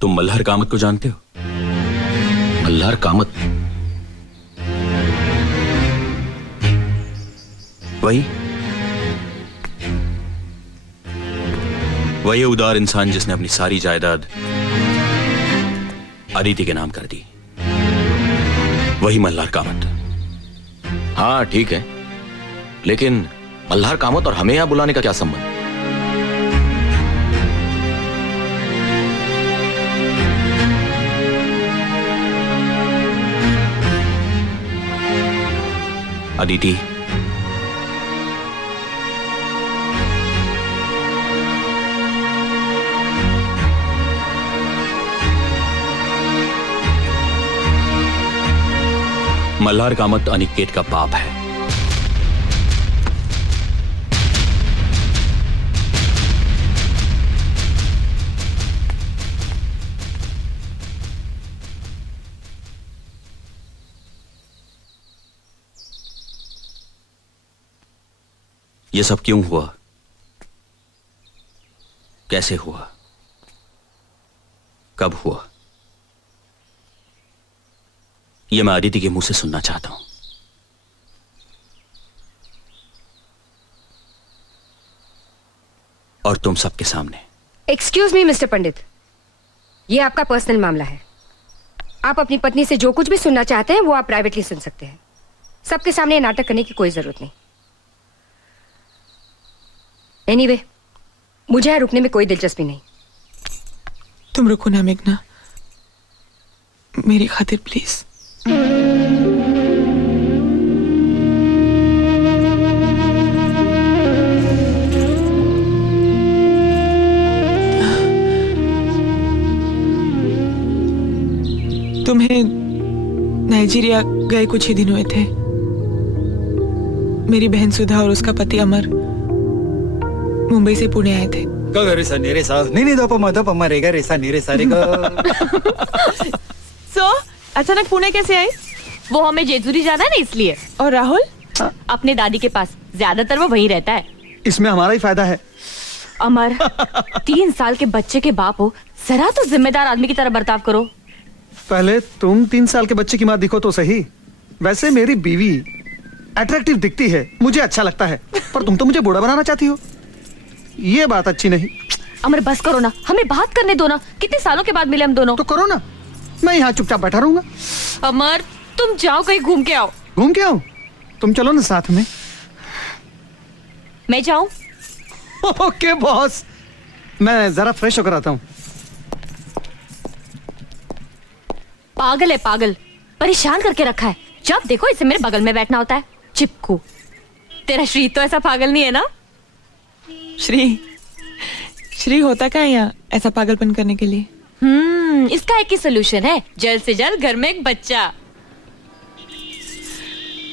तुम मल्हार कामत को जानते हो? मल्हार कामत? वही उदार इंसान जिसने अपनी सारी जायदाद अदिति के नाम कर दी। वही मल्हार कामत। हाँ ठीक है, लेकिन मल्हार कामत और हमें यहां बुलाने का क्या संबंध? अदिति, मल्हार कामत अनिकेत का बाप है। ये सब क्यों हुआ? कैसे हुआ? कब हुआ? ये मैं अदिति के मुंह से सुनना चाहता हूं। और तुम सबके सामने। एक्सक्यूज मी मिस्टर पंडित, ये आपका पर्सनल मामला है। आप अपनी पत्नी से जो कुछ भी सुनना चाहते हैं वो आप प्राइवेटली सुन सकते हैं। सबके सामने नाटक करने की कोई जरूरत नहीं। एनीवे, मुझे यहाँ रुकने में कोई दिलचस्पी नहीं। तुम रुको ना मेघना, मेरी खातिर प्लीज। तुम्हें नाइजीरिया गए कुछ ही दिन हुए थे। मेरी बहन सुधा और उसका पति अमर मुंबई से पुणे आए थे। अचानक पुणे कैसे आए? वो हमें जेजूरी जाना है ना, इसलिए। और राहुल? अपने दादी के पास, ज्यादातर वो वहीं रहता है। इसमें हमारा ही फायदा है। अमर, 3 साल के बच्चे के बाप हो, जरा तो जिम्मेदार आदमी की तरह बर्ताव करो। पहले तुम 3 साल के बच्चे की माँ दिखो तो सही। वैसे मेरी बीवी अट्रैक्टिव दिखती है, मुझे अच्छा लगता है, पर तुम तो मुझे बूढ़ा बनाना चाहती हो। ये बात अच्छी नहीं। अमर बस करो ना, हमें बात करने दो ना। कितने सालों के बाद मिले हम दोनों। तो करो ना, मैं यहाँ चुपचाप बैठा रहूंगा। अमर, तुम जाओ कहीं घूम के आओ। घूम के आओ? तुम चलो ना साथ में। मैं जाऊं? ओके बॉस, मैं जरा फ्रेश होकर आता हूँ। पागल है पागल, परेशान करके रखा है। जब देखो इसे मेरे बगल में बैठना होता है, चिपकू। तेरा श्री तो ऐसा पागल नहीं है ना? श्री होता क्या है यहाँ ऐसा पागलपन करने के लिए? इसका एक ही सोल्यूशन है, जल्द से जल्द घर में एक बच्चा।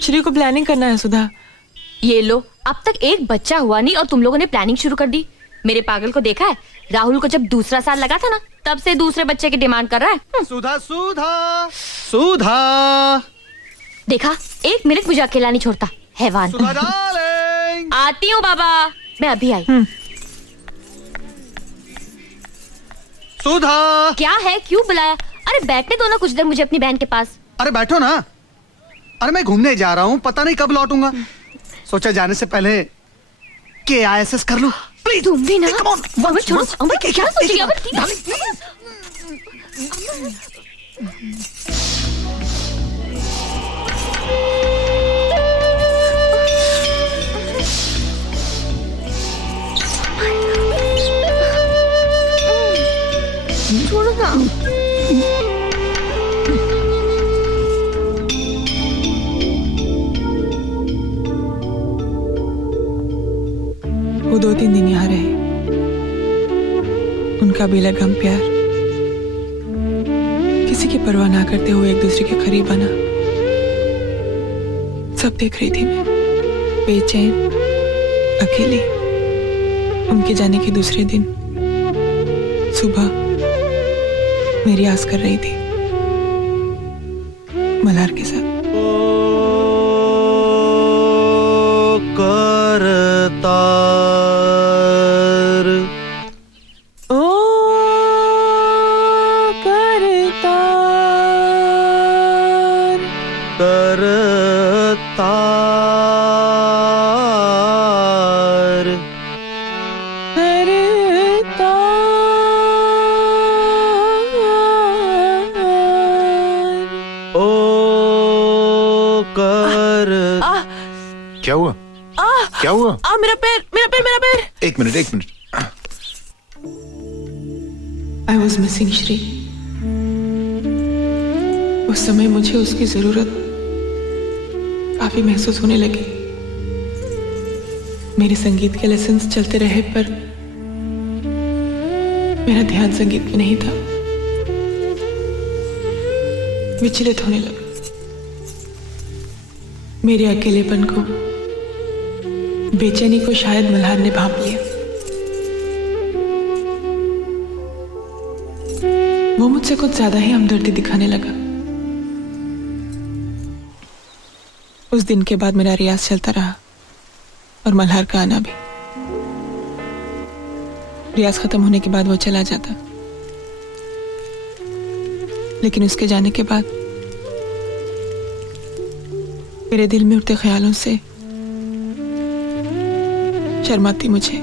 श्री को प्लानिंग करना है सुधा। ये लो, अब तक एक बच्चा हुआ नहीं और तुम लोगों ने प्लानिंग शुरू कर दी। मेरे पागल को देखा है? राहुल को जब दूसरा साल लगा था ना, तब से दूसरे बच्चे की डिमांड कर रहा है। सुधा सुधा सुधा, देखा, 1 मिनट मुझे अकेला नहीं छोड़ता, हैवान। सुधा डार्लिंग। आती हूँ बाबा, मैं अभी आई। सुधा। क्या है, क्यों बुलाया? अरे बैठने दो ना कुछ देर मुझे अपनी बहन के पास। अरे बैठो ना। अरे मैं घूमने जा रहा हूँ, पता नहीं कब लौटूंगा। सोचा जाने से पहले KISS कर लूं। प्लीज तुम भी ना। अमर छोड़ो, अमर क्या सोचेगी? अमर छोड़ो ना। वो 2-3 दिन यहाँ रहे। उनका बेलगाम प्यार किसी की परवाह ना करते हुए एक दूसरे के करीब आना सब देख रही थी मैं, बेचैन, अकेली। उनके जाने के दूसरे दिन सुबह मेरी आस कर रही थी मल्हार के साथ। करतार ओ करतार, करतार करतार। ओ कर क्या हुआ? क्या हुआ? मेरा पैर, मेरा पैर, मेरा पैर। एक मिनट, एक minute. I was missing Shri. उस समय मुझे उसकी जरूरत काफी महसूस होने लगी। मेरे संगीत के लेसन्स चलते रहे पर मेरा ध्यान संगीत में नहीं था। विचलित होने लगा। मेरे अकेलेपन को, बेचैनी को शायद मल्हार ने भांप लिया। वो मुझसे कुछ ज्यादा ही हमदर्दी दिखाने लगा। उस दिन के बाद मेरा रियाज चलता रहा और मल्हार का आना भी। रियाज खत्म होने के बाद वो चला जाता, लेकिन उसके जाने के बाद मेरे दिल में उठते ख्यालों से शर्माती मुझे।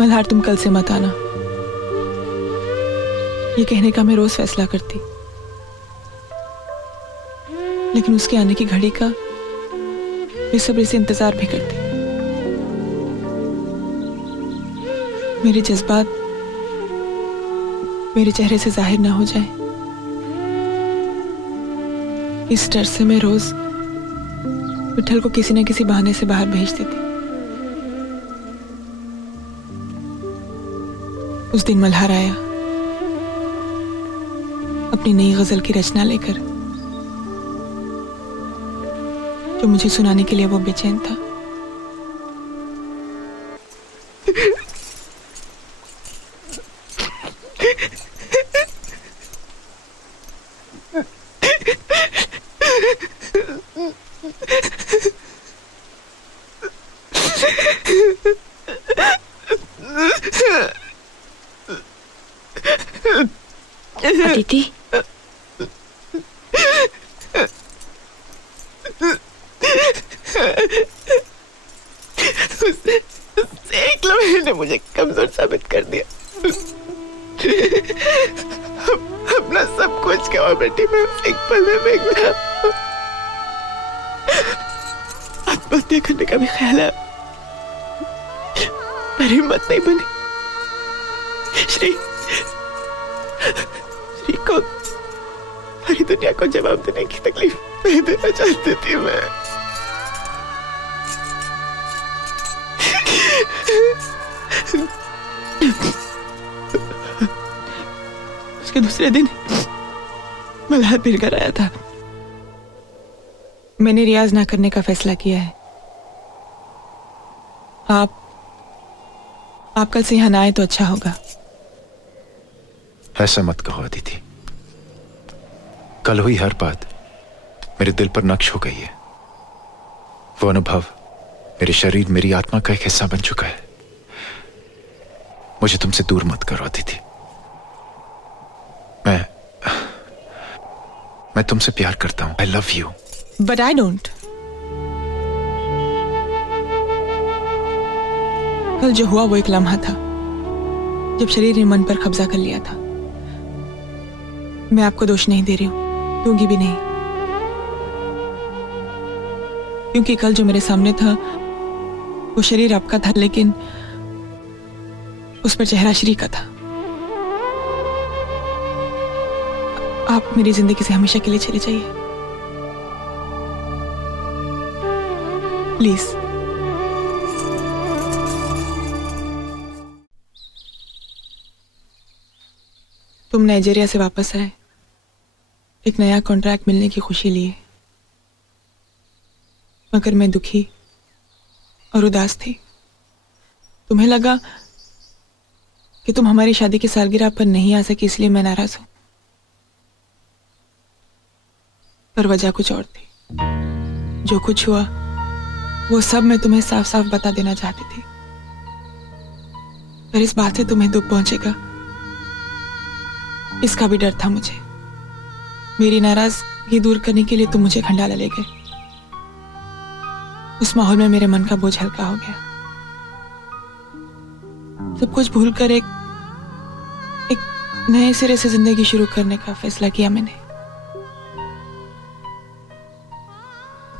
मल्हार तुम कल से मत आना, ये कहने का मैं रोज फैसला करती, लेकिन उसके आने की घड़ी का बेसब्री से इंतजार भी करती। मेरे जज्बात मेरे चेहरे से जाहिर ना हो जाए, इस डर से मैं रोज विठल को किसी न किसी बहाने से बाहर भेज देती। उस दिन मल्हार आया अपनी नई गजल की रचना लेकर, जो मुझे सुनाने के लिए वो बेचैन था। अदिति, एक लम्हे ने मुझे कमजोर साबित कर दिया। अपना सब कुछ गवा बैठी मैं एक पल में फेंक दिया। आत्महत्या करने का भी ख्याल है, पर हिम्मत नहीं बनी। श्री को सारी दुनिया को जवाब देने की तकलीफ नहीं देना चाहती थी मैं। उसके दूसरे दिन मल्हार फिर घर आया था। मैंने रियाज ना करने का फैसला किया है। आप कल से यहाँ ना आए तो अच्छा होगा। ऐसा मत कहो अदिति, कल हुई हर बात मेरे दिल पर नक्श हो गई है। वो अनुभव मेरे शरीर, मेरी आत्मा का एक हिस्सा बन चुका है। मुझे तुमसे दूर मत करो अदिति। मैं तुमसे प्यार करता हूं। I love you. But I don't. कल जो हुआ वो एक लम्हा था जब शरीर ने मन पर कब्जा कर लिया था। मैं आपको दोष नहीं दे रही हूं, दूंगी भी नहीं, क्योंकि कल जो मेरे सामने था वो शरीर आपका था, लेकिन उस पर चेहरा श्री का था। आप मेरी जिंदगी से हमेशा के लिए चले जाइए प्लीज। तुम नाइजीरिया से वापस आए, एक नया कॉन्ट्रैक्ट मिलने की खुशी लिए। मगर मैं दुखी और उदास थी। तुम्हें लगा कि तुम हमारी शादी की सालगिरह पर नहीं आ सकी, इसलिए मैं नाराज हूं। पर वजह कुछ और थी। जो कुछ हुआ वो सब मैं तुम्हें साफ साफ बता देना चाहती थी, पर इस बात से तुम्हें दुख पहुंचेगा इसका भी डर था मुझे। मेरी नाराजगी दूर करने के लिए तुम मुझे खंडाला ले गए। उस माहौल में मेरे मन का बोझ हल्का हो गया। सब कुछ भूलकर एक नए सिरे से जिंदगी शुरू करने का फैसला किया मैंने।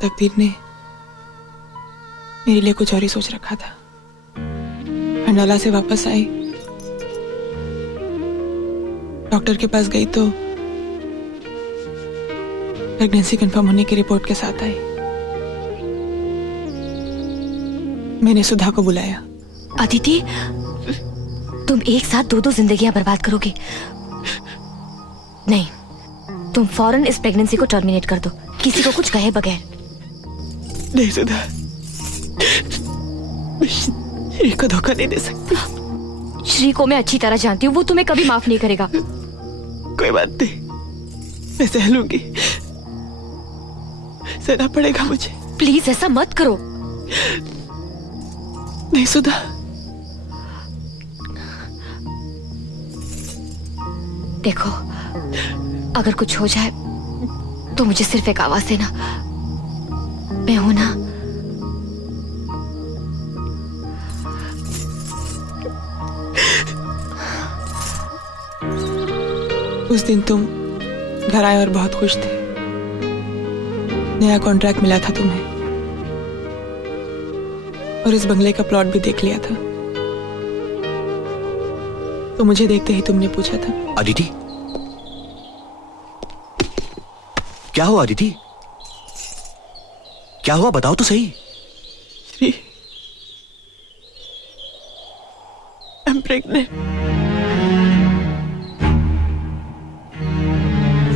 तकदीर ने मेरे लिए कुछ और ही सोच रखा था। खंडाला से वापस आई, डॉक्टर के पास गई तो प्रेगनेंसी कंफर्म होने की रिपोर्ट के साथ आई। मैंने सुधा को बुलाया। अदिति, तुम एक साथ दो दो जिंदगियां बर्बाद करोगे। नहीं, तुम फौरन इस प्रेगनेंसी को टर्मिनेट कर दो, किसी को कुछ कहे बगैर। नहीं सुधा, मैं श्री को धोखा नहीं दे सकती। श्री को मैं अच्छी तरह जानती हूँ, वो तुम्हें कभी माफ नहीं करेगा। कोई बात नहीं, मैं सह लूंगी। सहना पड़ेगा मुझे। प्लीज ऐसा मत करो। नहीं सुधा, देखो, अगर कुछ हो जाए तो मुझे सिर्फ एक आवाज देना। मैं हूं ना। उस दिन तुम घर आए और बहुत खुश थे। नया कॉन्ट्रैक्ट मिला था तुम्हें और इस बंगले का प्लॉट भी देख लिया था। तो मुझे देखते ही तुमने पूछा था, अदिति, क्या हुआ? अदिति, क्या हुआ? बताओ तो सही। Shri, I'm pregnant.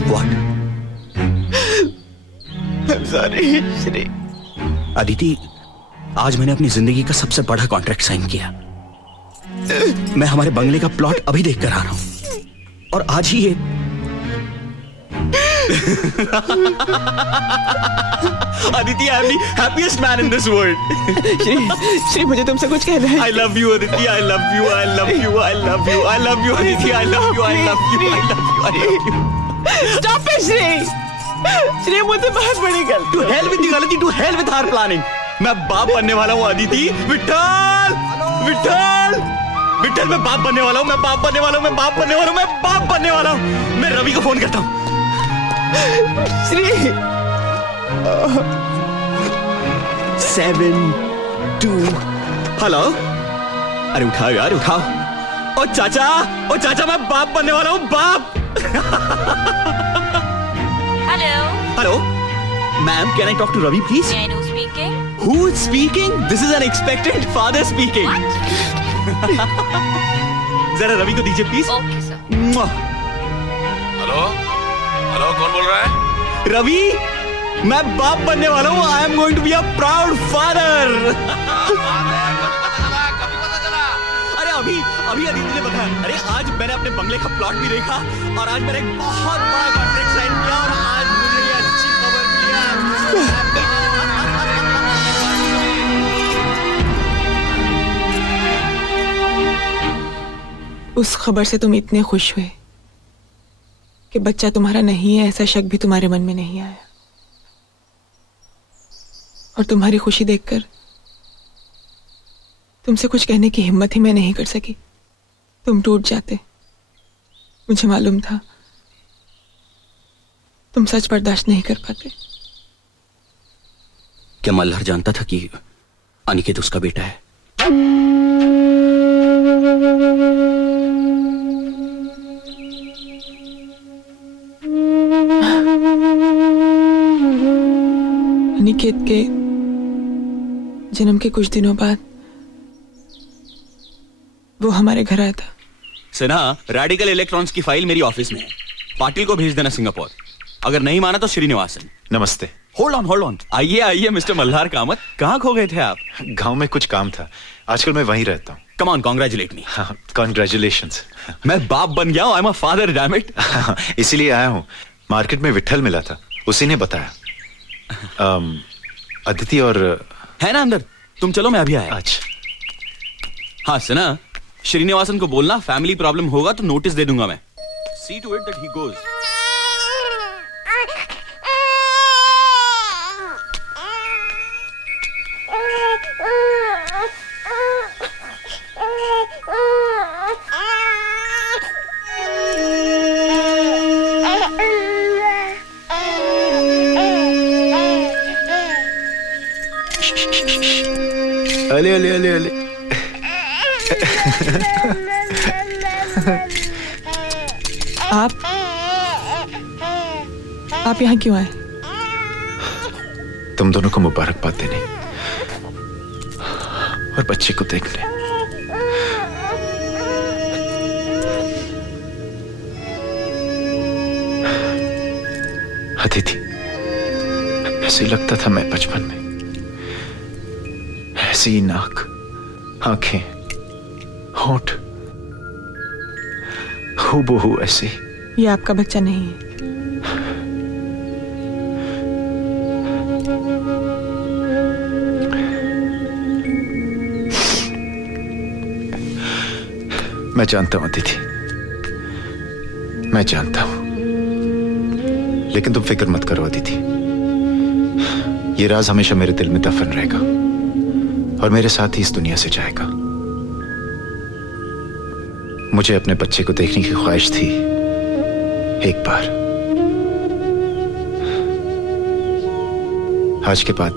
What? I'm sorry, Shri. Aditi, आज मैंने अपनी जिंदगी का सबसे बड़ा कॉन्ट्रैक्ट साइन किया। मैं हमारे बंगले का प्लॉट अभी देख कर आ रहा हूं और आज ही ये Aditi, I am the happiest man in this world. Shri, मुझे तुमसे कुछ कहना है। I love you, Aditi. I love you. I love you. I love you. I love you, Aditi. I love you. I love you. I love you. I love you. Stop it, Shri. Shri, मुझे बहुत बड़ी गलती। To hell with the गलती, to hell with our planning. मैं बाप बनने वाला हूँ अदिति। विठल, विठल, विठल, मैं बाप बनने वाला हूँ। मैं बाप बनने वाला हूँ। मैं बाप बनने वाला हूँ। मैं बाप बनने वाला हूँ। मैं रवि को फोन करता हूँ। श्री, 7 2 हेलो। अरे उठाओ यार, उठाओ। ओ चाचा, ओ चाचा, मैं बाप बनने वाला हूँ। बाप। Hello. Hello ma'am, can I talk to Ravi please? Speaking. Who is speaking? This is an expectant father speaking. जरा रवि को दीजिए please. Okay sir. Hello, hello, कौन बोल रहा है? रवि, मैं बाप बनने वाला हूँ। I am going to be a proud father. अरे अभी अभी अदिति ने बताया। अरे आज मैंने अपने बंगले का प्लॉट भी देखा और आज मैंने एक बहुत बड़ा कॉन्ट्रैक्ट साइन किया और आज मुझे ये अच्छी खबर मिली है। उस खबर से तुम इतने खुश हुए कि बच्चा तुम्हारा नहीं है ऐसा शक भी तुम्हारे मन में नहीं आया। और तुम्हारी खुशी देखकर तुमसे कुछ कहने की हिम्मत ही मैं नहीं कर सकी। तुम टूट जाते। मुझे मालूम था तुम सच बर्दाश्त नहीं कर पाते। क्या मल्हार जानता था कि अनिकेत उसका बेटा है? अनिकेत के जन्म के कुछ दिनों बाद वो हमारे घर आया था। सिन्हा, रेडिकल इलेक्ट्रॉन्स की फाइल मेरी ऑफिस में है। पाटिल को भेज देना सिंगापुर। अगर नहीं माना तो श्रीनिवासन। नमस्ते। होल्ड ऑन, आइए आइए मिस्टर मल्हार कामत, कहाँ खो गए थे आप? गांव में कुछ काम था, आजकल मैं वहीं रहता हूँ। कम ऑन, कॉन्ग्रेचुलेट मी। हाँ, कॉन्ग्रेचुलेशंस। मैं बाप बन गया हूँ, I am a father, damn it. इसीलिए आया हूँ। मार्केट में विट्ठल मिला था, उसी ने बताया। अदिति और है ना अंदर, तुम चलो मैं अभी आया। अच्छा। हाँ सुना, श्रीनिवासन को बोलना फैमिली प्रॉब्लम होगा तो नोटिस दे दूंगा मैं। See to it that he goes. अले अले अले अले। आप यहाँ क्यों आए? तुम दोनों को मुबारकबाद देने और बच्चे को देखने। अदिति, ऐसे ही लगता था मैं बचपन में, ऐसी ही नाक, आंखें, होंठ, हूबहू ऐसे। ये आपका बच्चा नहीं है। मैं जानता हूं अदिति, मैं जानता हूं, लेकिन तुम फिक्र मत करो अदिति। ये राज हमेशा मेरे दिल में दफन रहेगा और मेरे साथ ही इस दुनिया से जाएगा। मुझे अपने बच्चे को देखने की ख्वाहिश थी एक बार। आज के बाद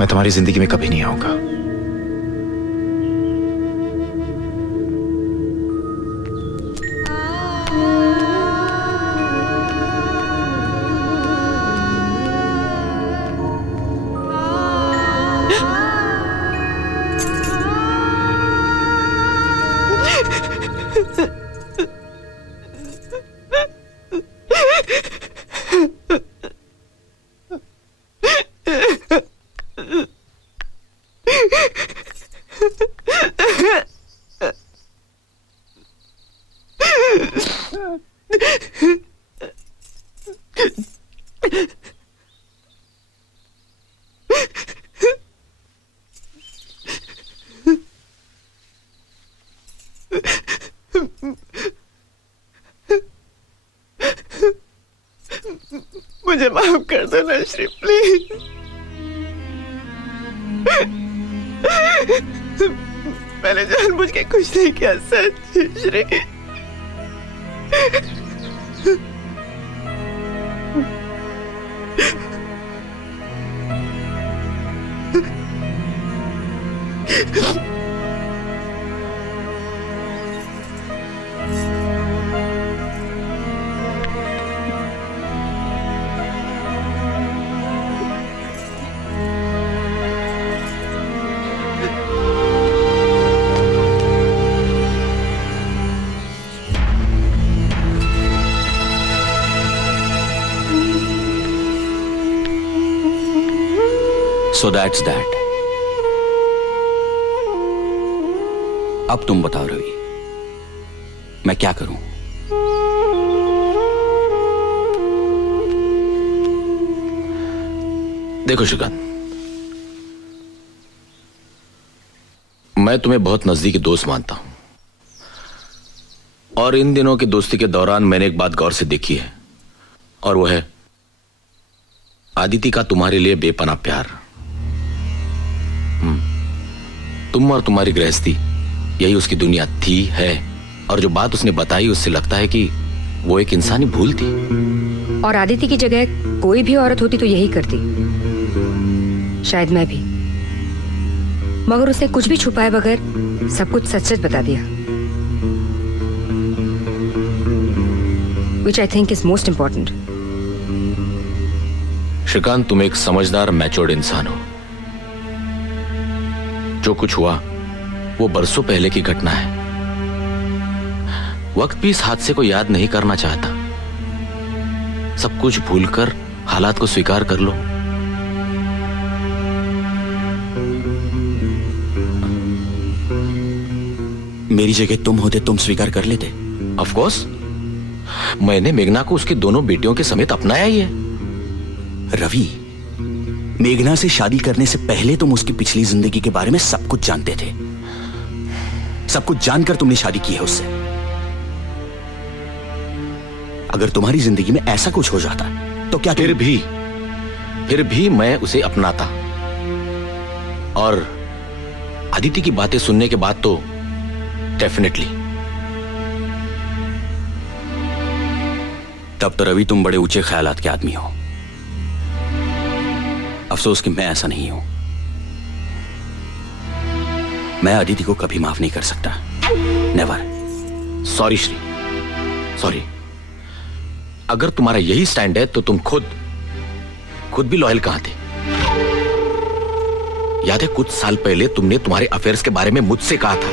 मैं तुम्हारी जिंदगी में कभी नहीं आऊंगा। मुझे माफ कर दो ना श्री, प्लीज। मैंने जानबूझ के कुछ नहीं किया सच श्री। So that's that. अब तुम बताओ रवि, मैं क्या करूं? देखो श्रीकांत, मैं तुम्हें बहुत नजदीकी दोस्त मानता हूं और इन दिनों की दोस्ती के दौरान मैंने एक बात गौर से देखी है, और वो है आदिति का तुम्हारे लिए बेपनाह प्यार। तुम और तुम्हारी गृहस्थी यही उसकी दुनिया थी, है, और जो बात उसने बताई उससे लगता है कि वो एक इंसानी भूल थी। और आदिति की जगह कोई भी औरत होती तो यही करती, शायद मैं भी। मगर उसने कुछ भी छुपाए बगैर सब कुछ सच सच बता दिया, which I think is most important. Shrikant, तुम एक समझदार मैच्योर्ड इंसान हो। जो कुछ हुआ वो बरसों पहले की घटना है। वक्त भी इस हादसे को याद नहीं करना चाहता। सब कुछ भूलकर हालात को स्वीकार कर लो। मेरी जगह तुम होते, तुम स्वीकार कर लेते? ऑफ कोर्स, मैंने मेघना को उसकी दोनों बेटियों के समेत अपनाया ही है। रवि, मेघना से शादी करने से पहले तुम उसकी पिछली जिंदगी के बारे में सब कुछ जानते थे। सब कुछ जानकर तुमने शादी की है उससे। अगर तुम्हारी जिंदगी में ऐसा कुछ हो जाता तो क्या फिर भी मैं उसे अपनाता। और अदिति की बातें सुनने के बाद तो डेफिनेटली। तब तो रवि तुम बड़े ऊंचे ख्यालात के आदमी हो। अफसोस कि मैं ऐसा नहीं हूं। मैं अदिति को कभी माफ नहीं कर सकता। नेवर। Sorry Shri, sorry. अगर तुम्हारा यही स्टैंड है तो तुम खुद भी लॉयल कहां थे? याद है कुछ साल पहले तुमने तुम्हारे अफेयर्स के बारे में मुझसे कहा था,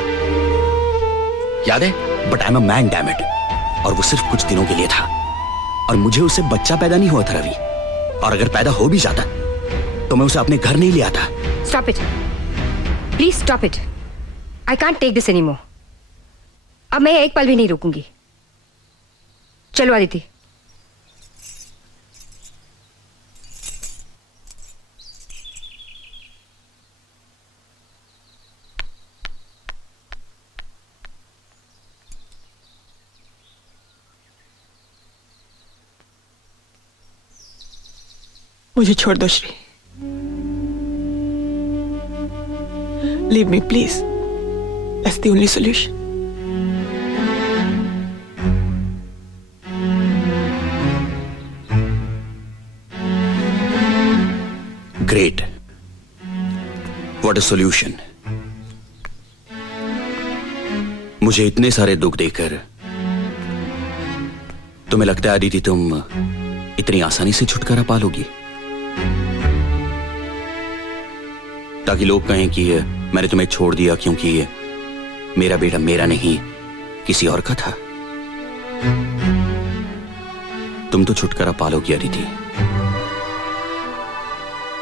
याद है? But I am a man, damn it. और वो सिर्फ कुछ दिनों के लिए था। और मुझे उससे बच्चा पैदा नहीं हुआ था रवि। और अगर पैदा हो भी जाता तो मैं उसे अपने घर नहीं ले आता। Stop it, please stop it. I can't take this anymore. अब मैं एक पल भी नहीं रुकूंगी। चलो अदिति। मुझे छोड़ दो Shri. Leave me please. That's the only solution. Great, what a solution. मुझे इतने सारे दुख देकर तुम्हें लगता है अदिति तुम इतनी आसानी से छुटकारा पा लोगी? ताकि लोग कहें कि मैंने तुम्हें छोड़ दिया क्योंकि मेरा बेटा मेरा नहीं किसी और का था। तुम तो छुटकारा पा लोगी अदिति,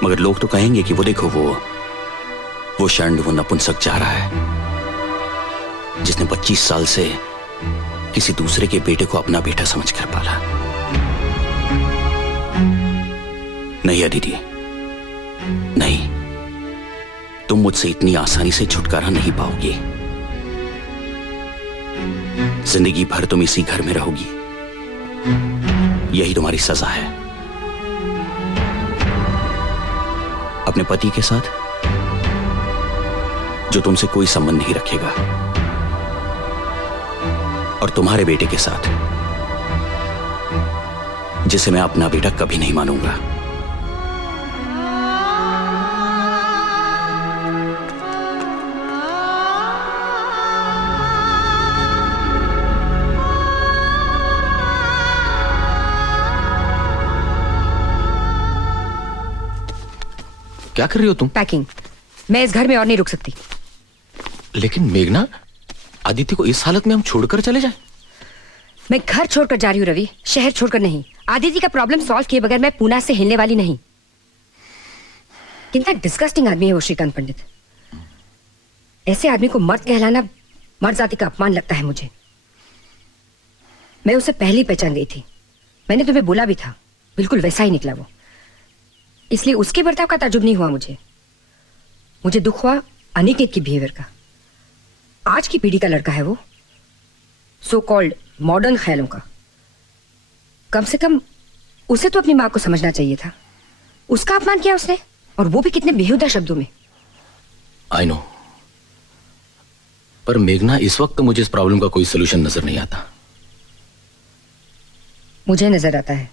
मगर लोग तो कहेंगे कि वो देखो वो षंड, वो नपुंसक जा रहा है जिसने 25 साल से किसी दूसरे के बेटे को अपना बेटा समझकर पाला। नहीं अदिति, नहीं, तुम मुझसे इतनी आसानी से छुटकारा नहीं पाओगी। जिंदगी भर तुम इसी घर में रहोगी। यही तुम्हारी सजा है। अपने पति के साथ जो तुमसे कोई संबंध नहीं रखेगा, और तुम्हारे बेटे के साथ जिसे मैं अपना बेटा कभी नहीं मानूंगा। क्या कर रही हो तुम? पैकिंग। मैं इस घर में और नहीं रुक सकती। लेकिन मेघना, आदित्य को इस हालत में हम छोड़कर चले जाएं? मैं घर छोड़कर जा रही हूँ रवि, शहर छोड़कर नहीं। आदित्य का प्रॉब्लम सॉल्व किए बगैर मैं पूना से हिलने वाली नहीं। कितना डिस्गस्टिंग आदमी है वो श्रीकांत पंडित। ऐसे आदमी को मर्द कहलाना मर्द जाति का अपमान लगता है मुझे। मैं उसे पहले ही पहचान गई थी। मैंने तुम्हें बोला भी था, बिल्कुल वैसा ही निकला वो। इसलिए उसके बर्ताव का ताजुब नहीं हुआ मुझे दुख हुआ अनिकेत की बिहेवियर का। आज की पीढ़ी का लड़का है वो, सो कॉल्ड मॉडर्न ख्यालों का। कम से कम उसे तो अपनी मां को समझना चाहिए था। उसका अपमान किया उसने, और वो भी कितने बेहुदा शब्दों में। आई नो, पर मेघना इस वक्त मुझे इस प्रॉब्लम का कोई सोल्यूशन नजर नहीं आता। मुझे नजर आता है।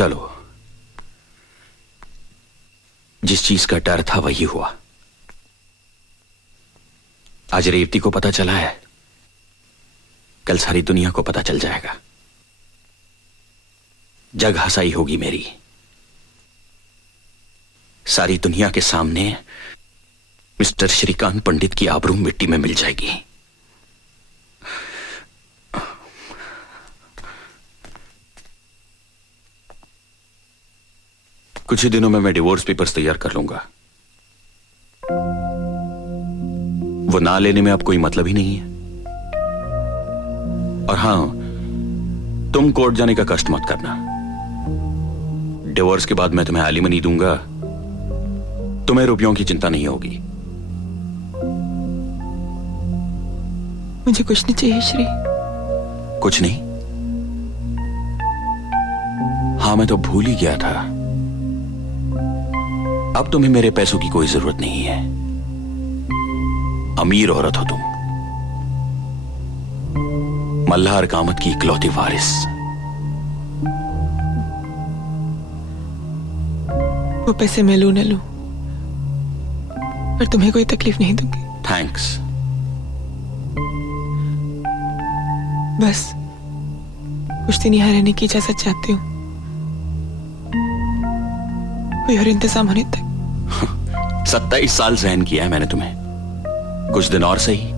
चलो, जिस चीज का डर था वही हुआ। आज रेवती को पता चला है, कल सारी दुनिया को पता चल जाएगा। जग हंसाई होगी मेरी। सारी दुनिया के सामने मिस्टर श्रीकांत पंडित की आबरू मिट्टी में मिल जाएगी। कुछ ही दिनों में मैं डिवोर्स पेपर्स तैयार कर लूंगा। वो ना लेने में अब कोई मतलब ही नहीं है। और हां, तुम कोर्ट जाने का कष्ट मत करना। डिवोर्स के बाद मैं तुम्हें एलिमनी दूंगा, तुम्हें रुपयों की चिंता नहीं होगी। मुझे कुछ नहीं चाहिए श्री। कुछ नहीं? हाँ, मैं तो भूल ही गया था। अब तुम्हें मेरे पैसों की कोई जरूरत नहीं है। अमीर औरत हो तुम, मल्हार कामत की इकलौती वारिस। वो पैसे मैं लूं न लूं, पर तुम्हें कोई तकलीफ नहीं दूंगी। थैंक्स। बस कुछ दिन यहाँ रहने की इजाजत चाहती हूँ, कोई और इंतजाम होने तक। 27 साल सहन किया है मैंने तुम्हें, कुछ दिन और सही।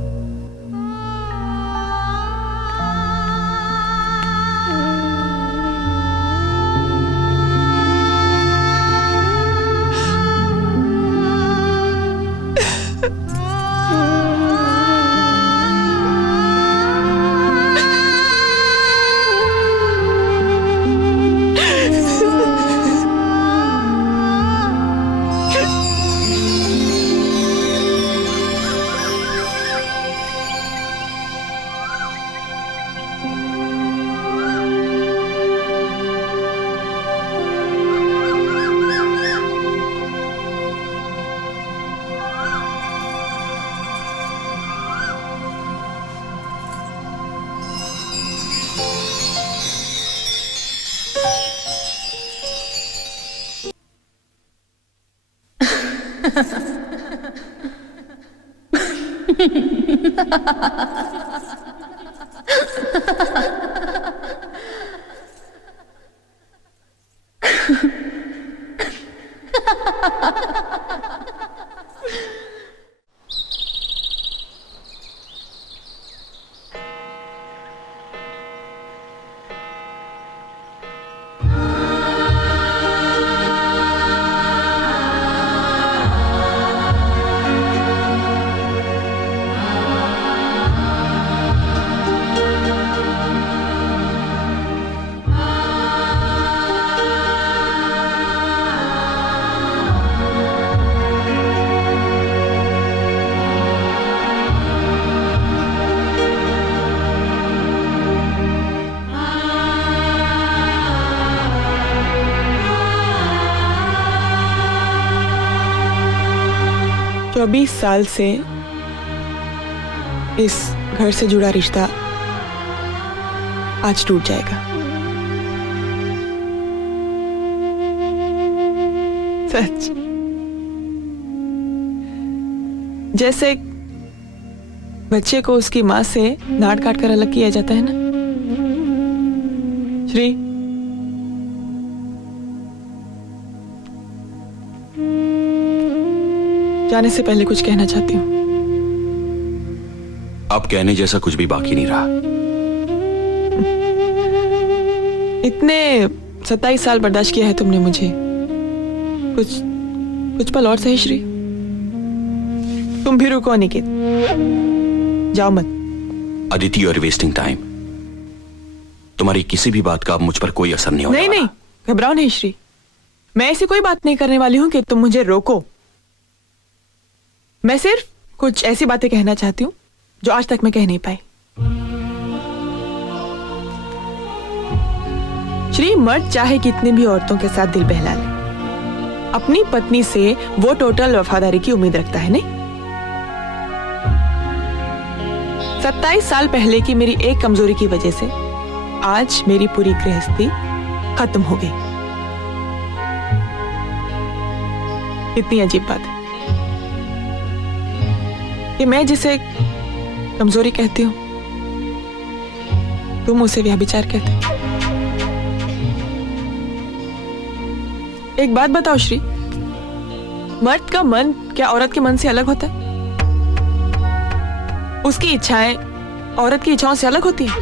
तो 20 साल से इस घर से जुड़ा रिश्ता आज टूट जाएगा। सच, जैसे बच्चे को उसकी मां से नाड़ काट कर अलग किया जाता है ना। श्री, जाने से पहले कुछ कहना चाहती हूँ। अब कहने जैसा कुछ भी बाकी नहीं रहा। इतने 27 साल बर्दाश्त किया है तुमने मुझे, कुछ पल और सही श्री। तुम भी रुको निकित, जाओ मत। Aditi, you are wasting time. तुम्हारी किसी भी बात का अब मुझ पर कोई असर नहीं होने वाला। नहीं, घबराओ नहीं श्री। मैं ऐसी कोई बात नहीं करने वाली हूं कि तुम मुझे रोको। मैं सिर्फ कुछ ऐसी बातें कहना चाहती हूँ जो आज तक मैं कह नहीं पाई। श्री, मर्द चाहे कितनी भी औरतों के साथ दिल बहला ले, अपनी पत्नी से वो टोटल वफादारी की उम्मीद रखता है नहीं। 27 साल पहले की मेरी एक कमजोरी की वजह से आज मेरी पूरी गृहस्थी खत्म हो गई। कितनी अजीब बात है कि मैं जिसे कमजोरी कहती हूँ तुम उसे व्यभिचार कहते हो। एक बात बताओ श्री, मर्द का मन क्या औरत के मन से अलग होता है? उसकी इच्छाएं औरत की इच्छाओं से अलग होती हैं?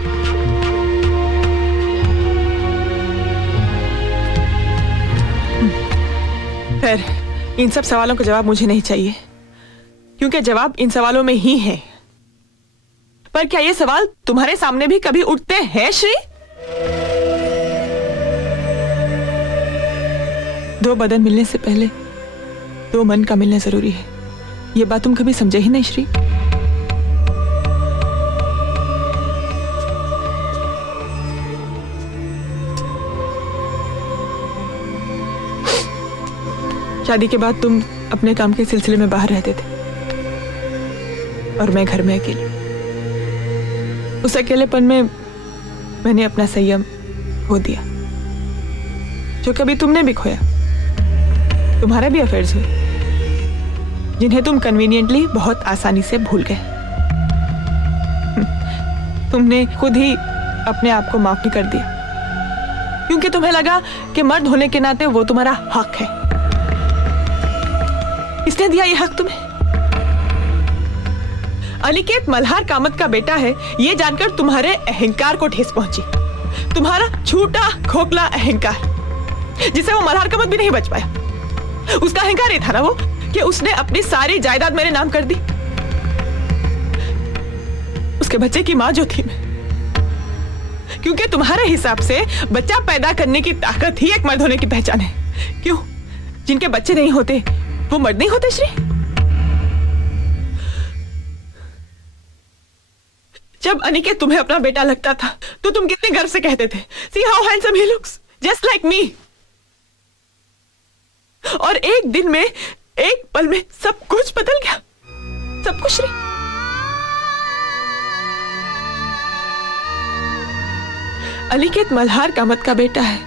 खैर, इन सब सवालों का जवाब मुझे नहीं चाहिए, क्योंकि जवाब इन सवालों में ही है। पर क्या ये सवाल तुम्हारे सामने भी कभी उठते हैं श्री? दो बदन मिलने से पहले दो मन का मिलना जरूरी है। ये बात तुम कभी समझे ही नहीं श्री। शादी के बाद तुम अपने काम के सिलसिले में बाहर रहते थे और मैं घर में अकेली। उस अकेलेपन में मैंने अपना संयम खो दिया, जो कभी तुमने भी खोया। तुम्हारे भी अफेयर्स हुए जिन्हें तुम कन्वीनियंटली बहुत आसानी से भूल गए। तुमने खुद ही अपने आप को माफ भी कर दिया, क्योंकि तुम्हें लगा कि मर्द होने के नाते वो तुम्हारा हक है। किसने दिया ये हक तुम्हें? अनिकेत मल्हार कामत का बेटा है, ये जानकर तुम्हारे अहंकार को ठेस पहुंची। तुम्हारा झूठा खोखला अहंकार, जिसे वो मल्हार कामत भी नहीं बच पाया। उसका अहंकार ये था ना वो कि उसने अपनी सारी जायदाद मेरे नाम कर दी। उसके बच्चे की मां जो थी मैं, क्योंकि तुम्हारे हिसाब से बच्चा पैदा करने की ताकत ही एक मर्द होने की पहचान है। क्यों? जिनके बच्चे नहीं होते वो मर्द नहीं होते श्री? जब अनिकेत तुम्हें अपना बेटा लगता था तो तुम कितने गर्व से कहते थे, See how handsome he looks, just like me। और एक दिन में, एक पल में सब कुछ बदल गया, सब कुछ नहीं। अनिकेत मल्हार कामत का बेटा है,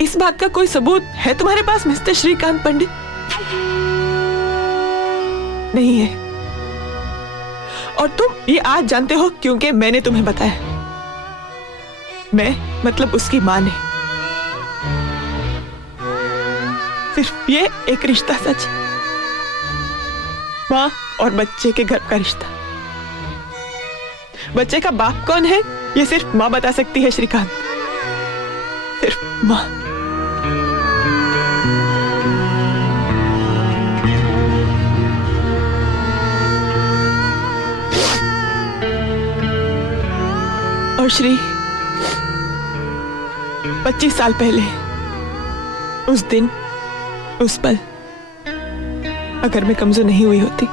इस बात का कोई सबूत है तुम्हारे पास मिस्टर श्रीकांत पंडित? नहीं है। और तुम ये आज जानते हो क्योंकि मैंने तुम्हें बताया। मैं मतलब उसकी मां ने। सिर्फ ये एक रिश्ता सच, मां और बच्चे के घर का रिश्ता। बच्चे का बाप कौन है ये सिर्फ मां बता सकती है श्रीकांत, सिर्फ मां। और श्री, 25 साल पहले, उस दिन, उस पल, अगर मैं कमजोर नहीं हुई होती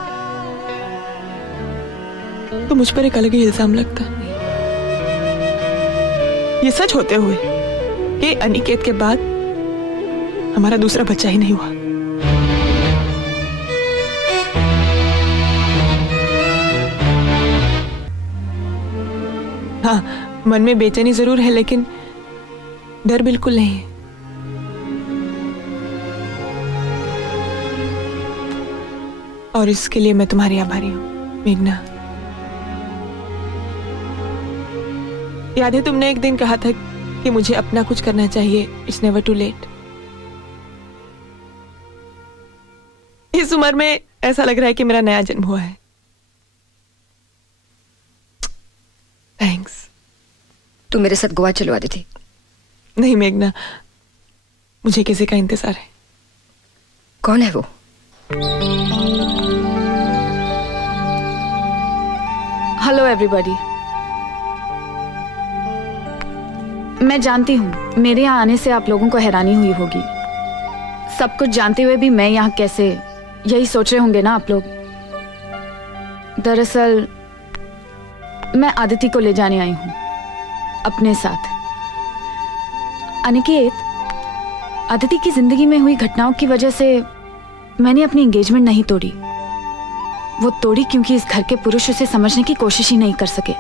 तो मुझ पर एक अलग ही इल्जाम लगता। ये सच होते हुए कि अनिकेत के बाद हमारा दूसरा बच्चा ही नहीं हुआ। हाँ, मन में बेचैनी जरूर है, लेकिन डर बिल्कुल नहीं है। और इसके लिए मैं तुम्हारी आभारी हूं मेघना। याद है तुमने एक दिन कहा था कि मुझे अपना कुछ करना चाहिए, इट्स नेवर टू लेट। इस उम्र में ऐसा लग रहा है कि मेरा नया जन्म हुआ है। थैंक्स। तू मेरे साथ गोवा चलवा दी थी। नहीं मेघना, मुझे किसी का इंतजार है। कौन है वो? Hello everybody. मैं जानती हूँ मेरे यहाँ आने से आप लोगों को हैरानी हुई होगी। सब कुछ जानते हुए भी मैं यहाँ कैसे, यही सोच रहे होंगे ना आप लोग। दरअसल मैं आदिति को ले जाने आई हूँ अपने साथ। अनिकेत, आदिति की जिंदगी में हुई घटनाओं की वजह से मैंने अपनी एंगेजमेंट नहीं तोड़ी। वो तोड़ी क्योंकि इस घर के पुरुष उसे समझने की कोशिश ही नहीं कर सके।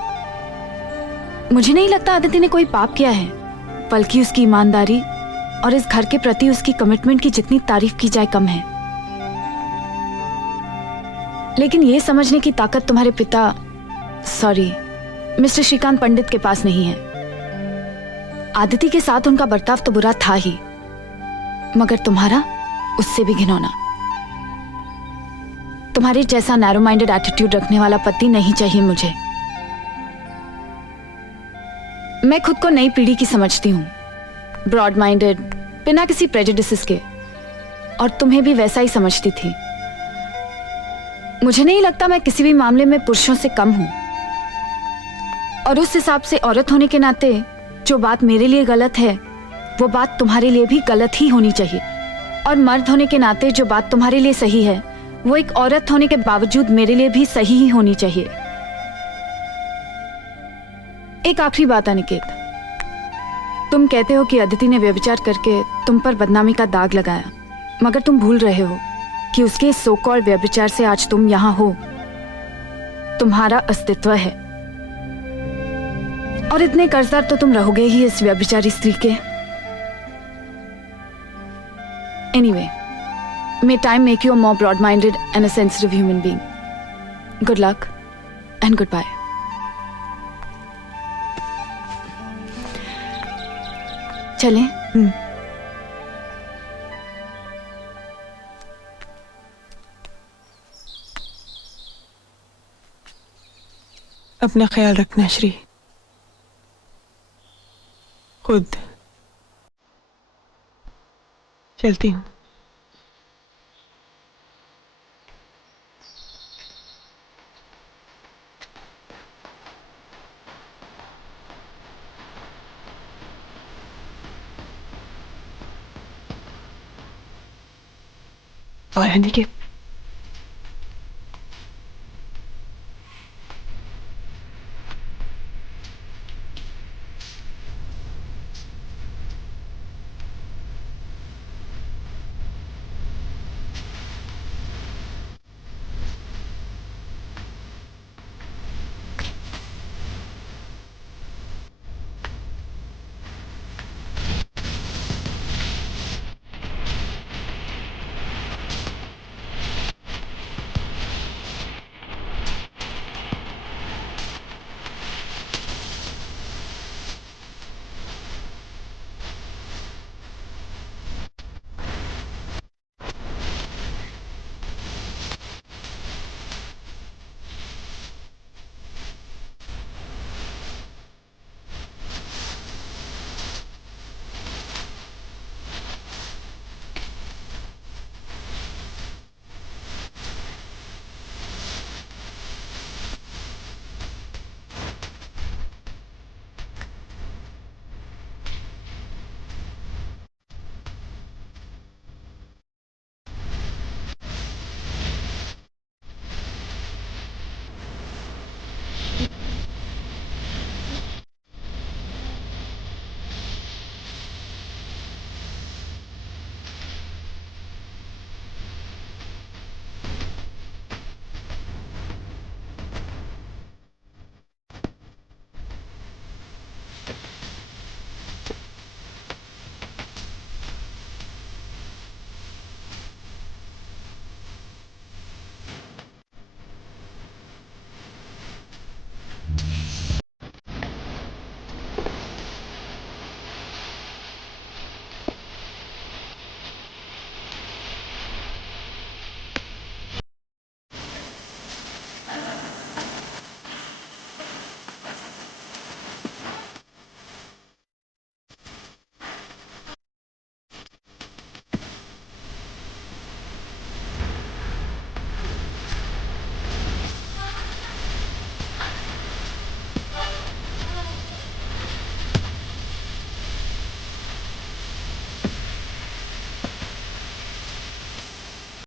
मुझे नहीं लगता आदिति ने कोई पाप किया है, बल्कि उसकी ईमानदारी और इस घर के प्रति उसकी कमिटमेंट की जितनी तारीफ की जाए कम है। लेकिन ये समझने की ताकत तुम्हारे पिता, सॉरी, मिस्टर श्रीकांत पंडित के पास नहीं है। आदिति के साथ उनका बर्ताव तो बुरा था ही, मगर तुम्हारा उससे भी घिनौना। तुम्हारे जैसा नैरो माइंडेड एटीट्यूड रखने वाला पति नहीं चाहिए मुझे। मैं खुद को नई पीढ़ी की समझती हूँ, ब्रॉड माइंडेड, बिना किसी प्रेजुडिसेस के, और तुम्हें भी वैसा ही समझती थी। मुझे नहीं लगता मैं किसी भी मामले में पुरुषों से कम हूं, और उस हिसाब से औरत होने के नाते जो बात मेरे लिए गलत है वो बात तुम्हारे लिए भी गलत ही होनी चाहिए, और मर्द होने के नाते जो बात तुम्हारे लिए सही है वो एक औरत होने के बावजूद मेरे लिए भी सही ही होनी चाहिए। एक आखिरी बात अनिकेत, तुम कहते हो कि अदिति ने व्यभिचार करके तुम पर बदनामी का दाग लगाया, मगर तुम भूल रहे हो कि उसके सो कॉल्ड व्यभिचार से आज तुम यहां हो, तुम्हारा अस्तित्व है, और इतने कर्जदार तो तुम रहोगे ही इस व्यभिचारी स्त्री के। Anyway, may time make you a more broad-minded and a sensitive human being. Good luck and goodbye. चलें? अपना ख्याल रखना श्री, खुद। चलती हूँ। और अनिकेत,